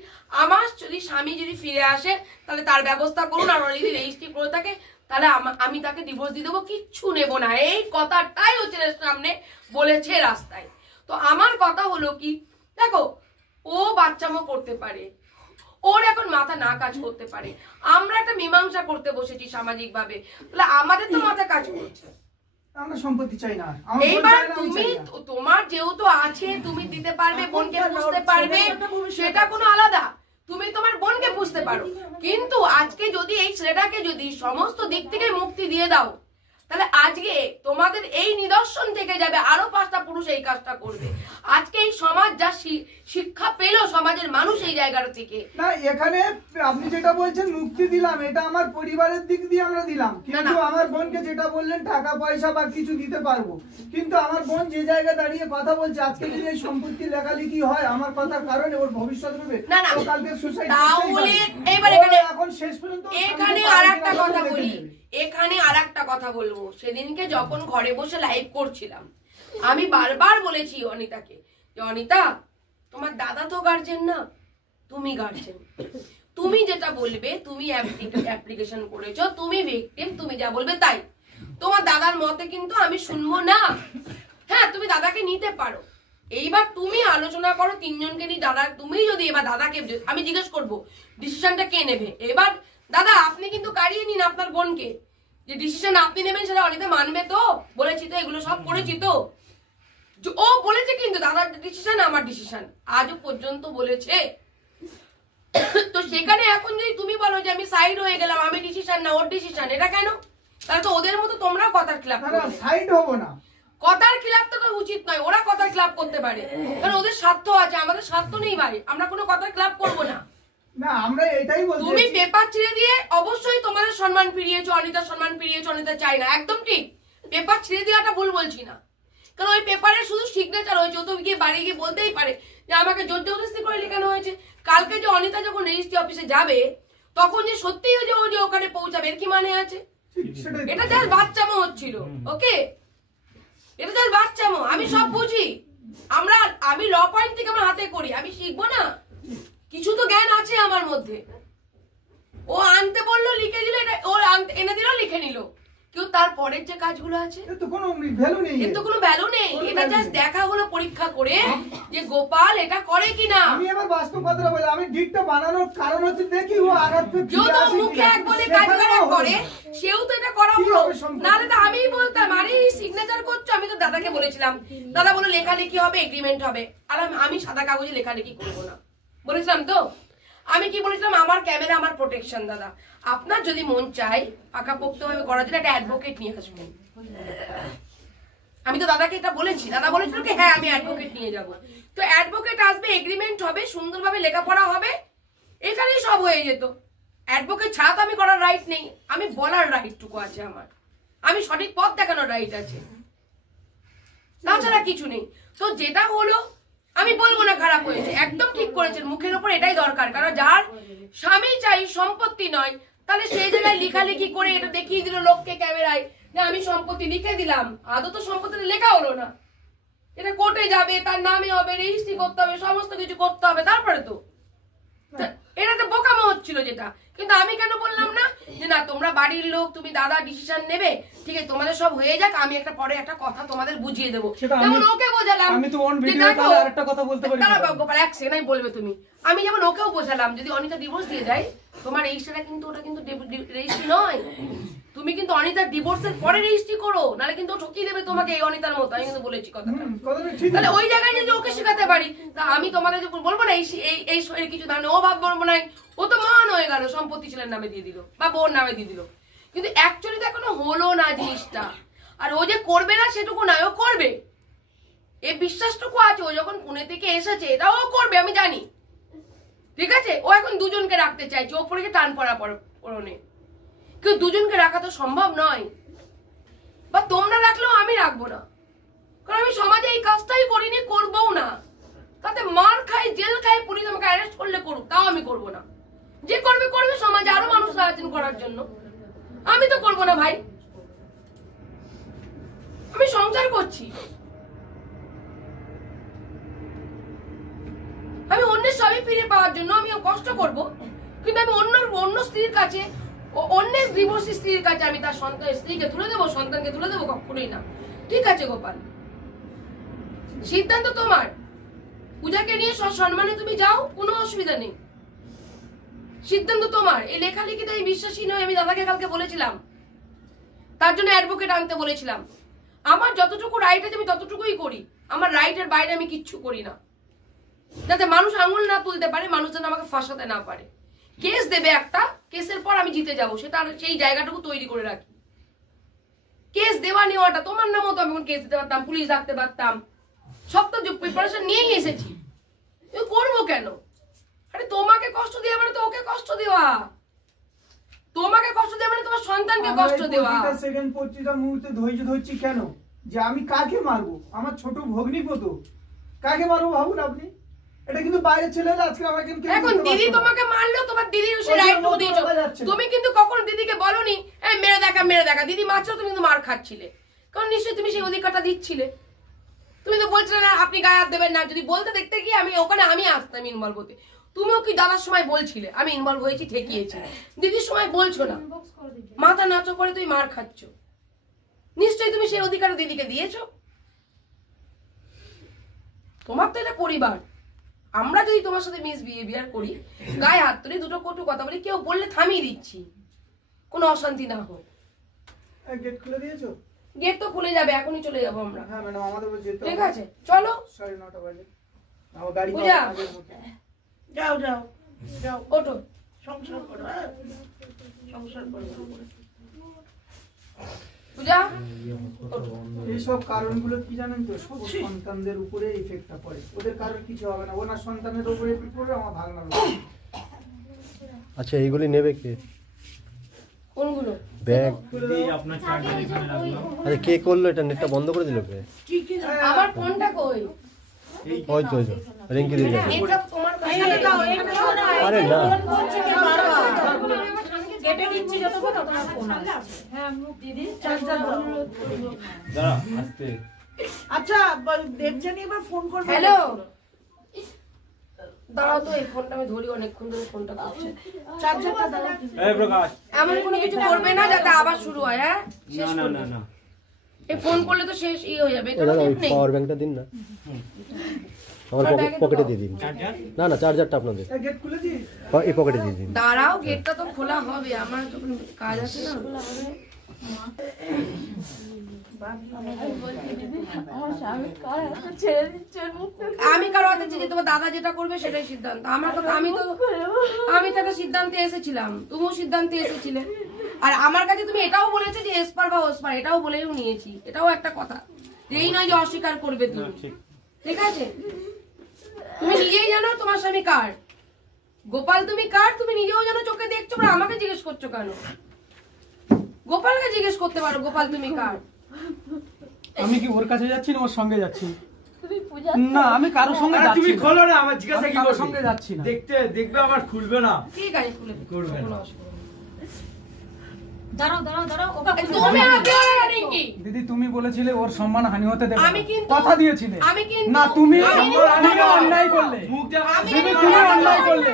আমার যদি স্বামী যদি ফিরে আসে তাহলে তার ব্যবস্থা করুন, আর যদি রেজিস্ট্রি করে থাকে তাহলে আমি তাকে ডিভোর্স দিয়ে দেবো, কিচ্ছু নেবো না। এই কথাটাই ও ছেলের সামনে বলেছে রাস্তায়। তো আমার কথা হলো কি, দেখো ও বাচ্চামো করতে পারে, ওর এখন মাথা না কাজ করতে পারে। আমরা একটা মীমাংসা করতে বসেছি সামাজিক ভাবে, তাহলে আমাদের তো মাথা কাজ করছে। আমরা সম্পত্তি চাই না। এইবার তুমি তোমার যেহেতু আছে, তুমি দিতে পারবে, বোনকে বুঝতে পারবে, সেটা কোনো আলাদা। তুমি তোমার বোনকে বুঝতে পারো, কিন্তু আজকে যদি এই ছেলেটাকে যদি সমস্ত দিক থেকে মুক্তি দিয়ে দাও, তাহলে আজকে তোমাদের এই নিদর্শন থেকে যাবে, আরো 5টা পুরুষ এই কাজটা করবে। আজকে এই সমাজ যা শিক্ষা পেল সমাজের মানুষ এই জায়গাটা থেকে। না, এখানে আপনি যেটা বলছেন মুক্তি দিলাম, এটা আমার পরিবারের দিক দিয়ে আমরা দিলাম, কিন্তু আমার বোনকে যেটা বললেন টাকা পয়সা বা কিছু দিতে পারবো, কিন্তু আমার বোন যে জায়গায় দাঁড়িয়ে কথা বলছে, আজকে যদি এই সম্পত্তি লেখালেখি হয় আমার কথার কারণে ওর ভবিষ্যৎ হবে, না না, ও কালকে সুসাইড তাহলে এবার এখানে এখন শেষ পর্যন্ত এখানে আরেকটা কথা বলি, এখানে আরেকটা কথা বলবো। সেদিনকে যখন ঘরে বসে লাইভ করছিলাম, আমি বারবার বলেছি অনিতাকে যে অনিতা, তোমার দাদা তো গার্জেন না, তুমি গার্জেন। তুমি যেটা বলবে, তুমি অ্যাপ্লিকেশন করেছো, তুমি ভিকটিম, তুমি যা বলবে তাই। তোমার দাদার মতে কিন্তু আমি শুনবো না। হ্যাঁ, তুমি দাদাকে নিতে পারো। এইবার তুমি আলোচনা করো 3 জনকে নিয়ে। দাদা তুমি যদি এবার দাদাকে আমি জিজ্ঞেস করবো ডিসিশনটা কে নেবে। এবার দাদা আপনি কিন্তু কাড়িয়ে নিন আপনার বোনকে, যে ডিসিশন আপনি নেবেন সেটা অনিতা মানবে তো? বলেছি তো, এগুলো সব করেছি তো। ও বলেছে কিন্তু দাদার ডিসিশন আমার ডিসিশন, আজও পর্যন্ত বলেছে। তো সেখানে এখন যদি তুমি বলো যে আমি সাইড হয়ে গেলাম, আমি ডিসিশন না ওর ডিসিশন, এটা কেন? তাহলে তো ওদের মতো তোমরাও কথার খিলাফ করবে। সাইড হবো না, কথার খিলাফ তো উচিত নয়। ওরা কথার খিলাফ করতে পারে, কারণ ওদের স্বার্থ আছে, আমাদের স্বার্থ নেই ভাই। আমরা কোনো কথার খিলাফ করবো না। না, আমরা এটাই বলছি। তুমি পেপার ছিঁড়ে দিয়ে অবশ্যই তোমাদের সম্মান ফিরিয়েছো, অনিতার সম্মান ফিরিয়েছো, অনিতা চাই না, একদম ঠিক। পেপার ছিঁড়ে দেওয়াটা ভুল বলছি না, কারণ ওই পেপারে শুধু সিগনেচার হয়েছে। ও তো গিয়ে বাড়ি গিয়ে বলতেই পারে যে আমাকে জোর জবরদস্তি করে লেখানো হয়েছে। কালকে যে অনিতা যখন রেজিস্ট্রি অফিসে যাবে, তখন যে সত্যি যে ও যে ওখানে পৌঁছাবে, এর কি মানে আছে? এটা জাস্ট বাচ্চামো হচ্ছিল। ওকে, এটা জাস্ট বাচ্চামো। আমি সব বুঝি, আমি ল পয়েন্ট থেকে আমার হাতে করি, আমি শিখবো না? কিছু তো জ্ঞান আছে আমার মধ্যে। ও আনতে বললো, লিখে দিল, এটা ওর এনে দিল, লিখে নিল। কেউ তারপরের যে কাজগুলো আছে এর তো কোনো ভ্যালু নেই, এর তো কোনো ভ্যালু নেই। এটা জাস্ট দেখা হলো পরীক্ষা করে যে গোপাল এটা করে কিনা। আমি এবার বাস্তব কথা বলি, আমি ডিটটা বানানোর কারণ হচ্ছে দেখি ও আগাতে কেউ তো মুখে এক বলে কাজ করে, সেও তো এটা করা হলো। নাহলে তো আমিই বলতাম আরে সিগনেচার করছো। আমি তো দাদাকে বলেছিলাম, দাদা বলে লেখালেখি হবে, এগ্রিমেন্ট হবে, আর আমি সাদা কাগজে লেখালেখি করবো না বলেছিলাম তো। আমি কি বলেছিলাম, আমার ক্যামেরা আমার প্রোটেকশন। দাদা আপনার যদি মন চাই পাকাপোক্তভাবে করার জন্য একটা অ্যাডভোকেট নিয়ে আসবেন। আমি তো দাদাকে এটা বলেছি। দাদা বলেছিল কি হ্যাঁ আমি অ্যাডভোকেট নিয়ে যাব। তো অ্যাডভোকেট আসবে, এগ্রিমেন্ট হবে, সুন্দরভাবে লেখাপড়া হবে, এখানেই সব হয়ে যেত। অ্যাডভোকেট ছাড়া তো আমি করার রাইট নেই, আমি বলার রাইটটুকু আছে আমার, আমি সঠিক পথ দেখানোর রাইট আছে, তাছাড়া কিছু নেই। তো যেটা হলো আমি বলবো না খারাপ হয়েছে, একদম ঠিক করেছেন, মুখের উপর এটাই দরকার। কারণ যার স্বামী চাই সম্পত্তি নয়, তাহলে সেই জায়গায় লেখালেখি করে এটা দেখিয়ে দিল লোককে ক্যামেরায় যে আমি সম্পত্তি লিখে দিলাম, আদৌ তো সম্পত্তি লেখা হলো না। এটা কোর্টে যাবে, তার নামে হবে, রেজিস্ট্রি করতে হবে, সমস্ত কিছু করতে হবে, তারপরে তো এটা তো বোকামো হচ্ছিল যেটা। কিন্তু আমি কেন বললাম না যে না তোমরা বাড়ির লোক, তুমি দাদা ডিসিশন নেবে, ঠিক আছে তোমাদের সব হয়ে যাক, আমি একটা পরে একটা কথা তোমাদের বুঝিয়ে দেবো। যেমন ওকে বোঝালাম, আমি তো অন ভিডিওতে আরেকটা কথা বলতে পারি। দাঁড়াও গোপাল, এক সেকেন্ড আমি বলবে তুমি। আমি যেমন ওকেও বোঝালাম যদি অনিতা ডিভোর্স দিয়ে যায়, তোমার রেজিস্ট্রিটা কিন্তু ওটা কিন্তু রেজিস্ট্রি নয়, তুমি কিন্তু অনিতার ডিভোর্সের পরে রেজিস্ট্রি করো, নাহলে কিন্তু ঠকিয়ে দেবে তোমাকে এই অনিতার মতো। আমি কিন্তু বলেছি কথাটা। তাহলে ওই জায়গায় যদি ওকে শেখাতে পারি, তা আমি তোমাদের বলবো না এই কিছু ধারণা ও ভাব বলবো না, ও তো মহান হয়ে গেল, সম্পত্তি ছেলের নামে দিয়ে দিল বা বোন নামে দিয়ে দিল। কিন্তু অ্যাকচুয়ালি তো এখনো হলো না জিনিসটা। আর ও যে করবে না সেটুকু নয়, ও করবে, এই বিশ্বাসটুকু আছে। ও যখন পুনে থেকে এসেছে এটা ও করবে, আমি জানি, ঠিক আছে। ও এখন দুজনকে রাখতে চাইছে, ওপরে টান পড়া পড়নে, কেউ দুজনকে রাখা তো সম্ভব নয়। বা তোমরা রাখলেও আমি রাখবো না, কারণ আমি সমাজে এই কাজটাই করিনি, করবও না। তাতে মার খাই, জেল খাই, পুলিশ আমাকে অ্যারেস্ট করলে করুক, তাও আমি করবো না। যে করবে করবে, সমাজে আরো মানুষরা আছেন করার জন্য, আমি তো করবো না ভাই। আমি সংসার করছি, আমি অন্যের সবই ফিরে পাওয়ার জন্য আমি কষ্ট করব, কিন্তু আমি অন্য স্ত্রীর কাছে, অন্যের ডিভোর্সি স্ত্রীর কাছে আমি তার স্ত্রীকে তুলে দেবো, সন্তানকে তুলে দেবো, কখনোই না। ঠিক আছে গোপাল, সিদ্ধান্ত তোমার, পূজাকে নিয়ে সম্মানে তুমি যাও, কোনো অসুবিধা নেই, সিদ্ধান্ত তোমার। এই লেখালেখিতে আমি বিশ্বাসী নই, আমি দাদাকে কালকে বলেছিলাম, তার জন্য অ্যাডভোকেট আনতে বলেছিলাম। আমার যতটুকু রাইট আছে আমি ততটুকুই করি, আমার রাইটের বাইরে আমি কিচ্ছু করি না, যাতে মানুষ আঙুল না তুলতে পারে, মানুষ যেন আমাকে ফাঁসাতে না পারে। কেস দেবে একটা, কেসের পর আমি জিতে যাব, সেটা সেই জায়গাটুকু তৈরি করে রাখি। কেস দেওয়া নেওয়াটা তোমার নামও তো আমি কেস দিতে পারতাম, পুলিশ ডাকতে পারতাম, সব তো প্রিপারেশন নিয়েই এসেছি। করবো কেন? আরে তোমাকে কষ্ট দেওয়া মানে তো ওকে কষ্ট দেওয়া, তোমাকে কষ্ট দেওয়া মানে তোমার সন্তানকে কষ্ট দেওয়া। সেকেন্ড প্রতিটা মুহূর্তে ধৈর্য ধরছি কেন? যে আমি কাকে মারবো? আমার ছোট ভগ্নিপত কাকে মারবো ভাবুন আপনি। এটা কিন্তু বাইরের ছেলে হলে আজকে আমাকে এখন দিদি তোমাকে মারলো, তোমার দিদির সে রাইটটুকু দিয়েছো। তুমি কিন্তু কখনো দিদিকে বলনি এই মেরে দেখা মেরে দেখা, দিদি মারছো, তুমি কিন্তু মার খাচ্ছিলে, কারণ নিশ্চয়ই তুমি সেই অধিকারটা দিচ্ছিলে। তুমি তো বলছিলে না আপনি গায়ে হাত দেবেন না, যদি বলতে দেখতে গিয়ে আমি ওখানে আমি আসতাম ইনভলভ হতে। তুমিও কি দাদার সময় বলছিলে আমি ইনভলভ হয়েছি, ঠেকিয়েছি, দিদির সময় বলছো না, মাথা নাচো করে তুই মার খাচ্ছ, নিশ্চয়ই তুমি সেই অধিকার দিদিকে দিয়েছো। তোমার তো এটা পরিবার, আমরা যদি তোমার সাথে মিসবিহেভিয়ার করি, গায়ে হাত তুলি, দুটো কটু কথা বলি, কেউ বললে থামিয়ে দিচ্ছি, কোনো অশান্তি না হোক। গেট খুলে দিয়েছো? গেট তো খুলে যাবে, এখনই চলে যাবো আমরা। হ্যাঁ ম্যাডাম, আমাদের যেতে ঠিক আছে, চলো। 9:30 বাজে আমার গাড়ি পূজা যাও যাও যাও, ওঠো, সংসার করো, সংসার করো। পূজা এইসব কারণগুলো কি জানেন তো, সব সন্তানদের উপরে ইফেক্টটা পড়ে, ওদের কারোর কিছু হবে না, ওনার সন্তানের উপরে ইফেক্ট পড়বে, আমার ভাগনা হবে। আচ্ছা এইগুলি নেবে কে? কোনগুলো? ব্যাগ আপনার চার্জার এখানে রাখলাম। আচ্ছা কে করলো এটা? নেটটা বন্ধ করে দিল কে? আমার ফোনটা কই? ওই তো রিঙ্কি দিদি। এটা তোমার কাছে দাও, এটা না, আরে না, ফোন করছে কে বারবার? কেটে দিচ্ছি যতক্ষণ ততক্ষণ ফোন আসছে। হ্যাঁ দিদি চার্জার দাও। দাঁড়া আস্তে। আচ্ছা দেবজানি এবার ফোন করবে। হ্যালো, দাঁড়াও তো, এই ফোনটা আমি ধরি, অনেকক্ষণ ধরে ফোনটা করছে। চার্জারটা দাও। এই প্রকাশ, এমন কোনো কিছু করবে না যাতে আবার শুরু হয়। হ্যাঁ শেষ না করবে না না, এই ফোন করলে তো শেষ হয়ে যাবে। এটা ওই পাওয়ার ব্যাংকটা দিন না, আমার পকেটে দিয়ে দিন। না না, চার্জারটা আপনাদের গেট খুলে দিই, এই পকেটে দিয়ে দিন। দাঁড়াও, গেটটা তো খোলা হবে, আমার যখন কাজ আছে না। আমি কারো হাতে চেয়ে তোমার দাদা যেটা করবে সেটাই সিদ্ধান্ত। আমার তো আমি তো একটা সিদ্ধান্তে এসেছিলাম, তুমিও সিদ্ধান্তে এসেছিলে। আর আমার কাছে তুমি এটাও বলেছো যে এসপার বা ওসপার, এটাও বলেও নিয়েছি, এটাও একটা কথা। এই নয় যে অস্বীকার করবে তুমি, ঠিক আছে? তুমি নিজেই জানো তোমার স্বামী কার, গোপাল তুমি কার, তুমি নিজেও জানো, চোখে দেখছো, আমাকে জিজ্ঞেস করছো কেন? গোপালকে জিজ্ঞেস করতে পারো গোপাল তুমি কার। আমি কি ওর কাছে যাচ্ছি না ওর সঙ্গে যাচ্ছি? না আমি কারোর সঙ্গে যাচ্ছি তুমি না। খোলো না, আমার জিজ্ঞাসা আমি কি কারোর করবে? সঙ্গে যাচ্ছি না। দেখবে আমার খুলবে না। ঠিক আছে, খুলে করবে না। দাঁড়াও দাঁড়াও দাঁড়াও, ওকে তুমি আগে রিঙ্কি, দিদি তুমি বলেছিলে ওর সম্মান হানি হতে দেবে আমি না। কিন্তু কথা দিয়েছিলে। আমি কিন্তু না তুমি আমি অন্যায় করলে, মুখ দেখা তুমি অন্যায় করলে।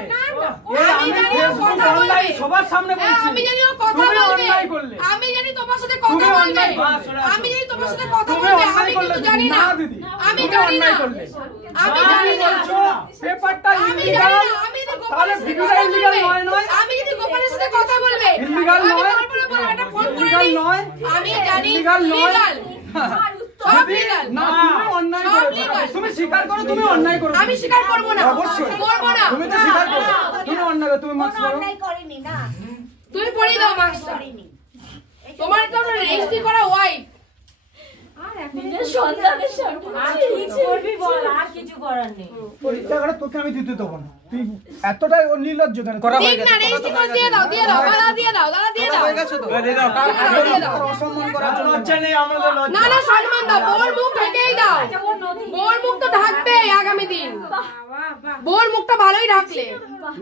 আমি জানি ও কথা বলবে, সবার সামনে বলছি আমি জানি ও কথা তুমি বলবে, অন্যায় করলে। আমি জানি তোমার সাথে কথা তুমি বলবে, অন্যায় করলে। আমি জানি তোমার সাথে কথা তুমি বলবে, অন্যায় আমি করলে কিন্তু জানি দিদি, না, না দিদি, আমি তুমি জানি না, অন্যায় করলে। আমি জানি না, পেপারটা আমি ইলিগাল, জানি না, আমি যদি তাহলে গোপালের সাথে ভিডিওটা কথা ইলিগাল বলবে, নয়। আমি যদি গোপালের সাথে কথা বলবে, ইলিগাল আমি নয়। তারপরে বলবো একটা ফোন করে ইলিগাল নিই, নয়। আমি জানি ইলিগাল নয়। লিগাল, সব লিগাল, না তুমি অন্যায় সব করেছো, legal। তুমি স্বীকার করো তুমি অন্যায় করেছো। আমি স্বীকার করবো না, অবশ্যই করবো না, তুমি তো স্বীকার করো তুমি অন্যায় করো, তুমি মাস্ক করো। করেনি না, তুমি পড়িয়ে দাও মাস্কটা, তোমার তো রেজিস্ট্রি করা ওয়াইফ। নিজের সন্তানের সামনে পরীক্ষাটা তোকে আমি দিতে দেবো না, তুই এতটাই নির্লজ্জ কেন? করা হয়ে ঠিক গেছে, না, রেজিস্ট্রি করে দিয়ে দাও, দাদা দিয়ে দাও, দাদা দিয়ে দাও, হয়ে গেছে তো। দিয়ে দাও। অসম্মান করার জন্য লজ্জা নেই, আমাদের লজ্জা। না না, সম্মান দাও, বোর মুখ ঢেকেই দাও, বোর মুখ তো ঢাকবে আগামী দিন, বোর মুখটা ভালোই ঢাকলে,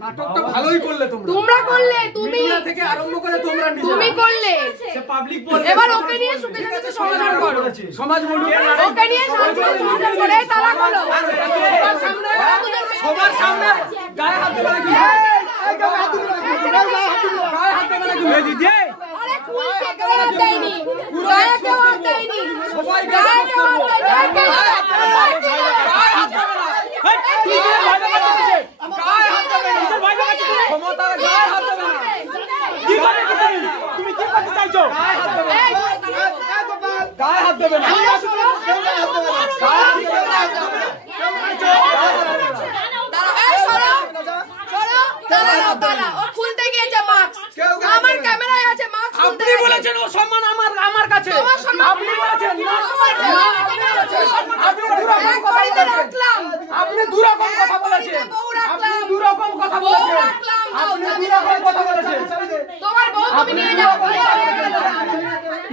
নাটকটা ভালোই করলে তোমরা। তোমরা করলে, তুমি মিডিয়া থেকে আরম্ভ করে তোমরা নিজেরা। তুমি করলে, সে পাবলিক বলবে। এবার ওকে নিয়ে সুখে শান্তিতে সংসার করো, সমাজ বলুক, ওকে নিয়ে শান্তিতে সংসার করে তারা করো, সবার সামনে গায়ে হাত দেবে নাকি? গায়ে হাত দেবে নাকি? দিদি আরে কুলকে গায়ে হাত দেয়নি, গায়ে কেউ হাত দেয়নি, সবাই গায়ে কেউ হাত দেয়নি, গায়ে হাত দেবে না। গায়ে হাত দেবে না। আমার ক্যামেরায় আছে মাস্ক। আপনি বলেছেন ও সম্মান আমার কাছে। আপনি বলেছেন আপনি দুরকম কথা বলেছেন। আপনি দুরকম কথা বলেছেন। আপনি দুরকম কথা বলেছেন। তোমার বউ তুমি নিয়ে যাও।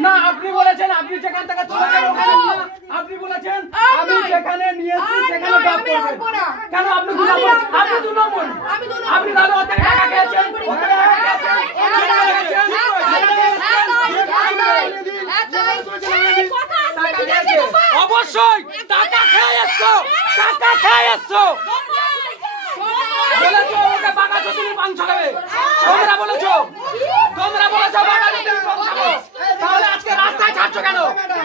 না আপনি বলেছেন আপনি যেখান থেকে তুলেছেন ওখানে আপনি বলেছেন আমি যেখানে নিয়েছি সেখানে ড্রপ করবেন। কেন আপনি দু নম্বর? আপনি দু নম্বর। আপনি তাহলে ওদের টাকা খেয়েছেন। অবশ্যই টাকা খেয়ে এসছো, টাকা খেয়ে এসছো। বলেছো ওকে বাগাছো তুমি মাংস খাবে। তোমরা বলেছো বাগাছো তুমি মাংস খাবে। তাহলে আজকে রাস্তায় ছাড়ছো কেন?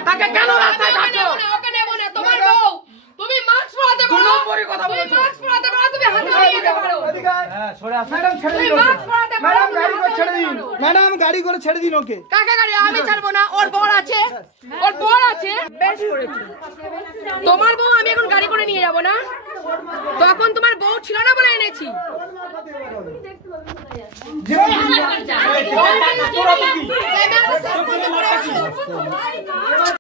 তাকে কেন রাস্তায় ছাড়ছো? ওকে নেব না। তোমার বউ তুমি মাস্ক পরাতে পারো। দু নম্বরই কথা বলেছো। মাস্ক পরাতে পারো, তুমি হাতে নিয়ে যেতে পারো। হ্যাঁ সরে আসুন। ম্যাডাম ছেড়ে তুমি দিন। মাস্ক পরাতে পারো। ম্যাডাম গাড়ি করে ছেড়ে দিন। ম্যাডাম গাড়ি করে ছেড়ে দিন ওকে। কাকে গাড়ি? আমি ছাড়বো না। ওর বর আছে, ওর বর আছে। বেশ করেছি। তোমার বউ আমি এখন গাড়ি করে নিয়ে যাব না। তখন তোমার বউ ছিল না বলে এনেছি। তোরা তো কি?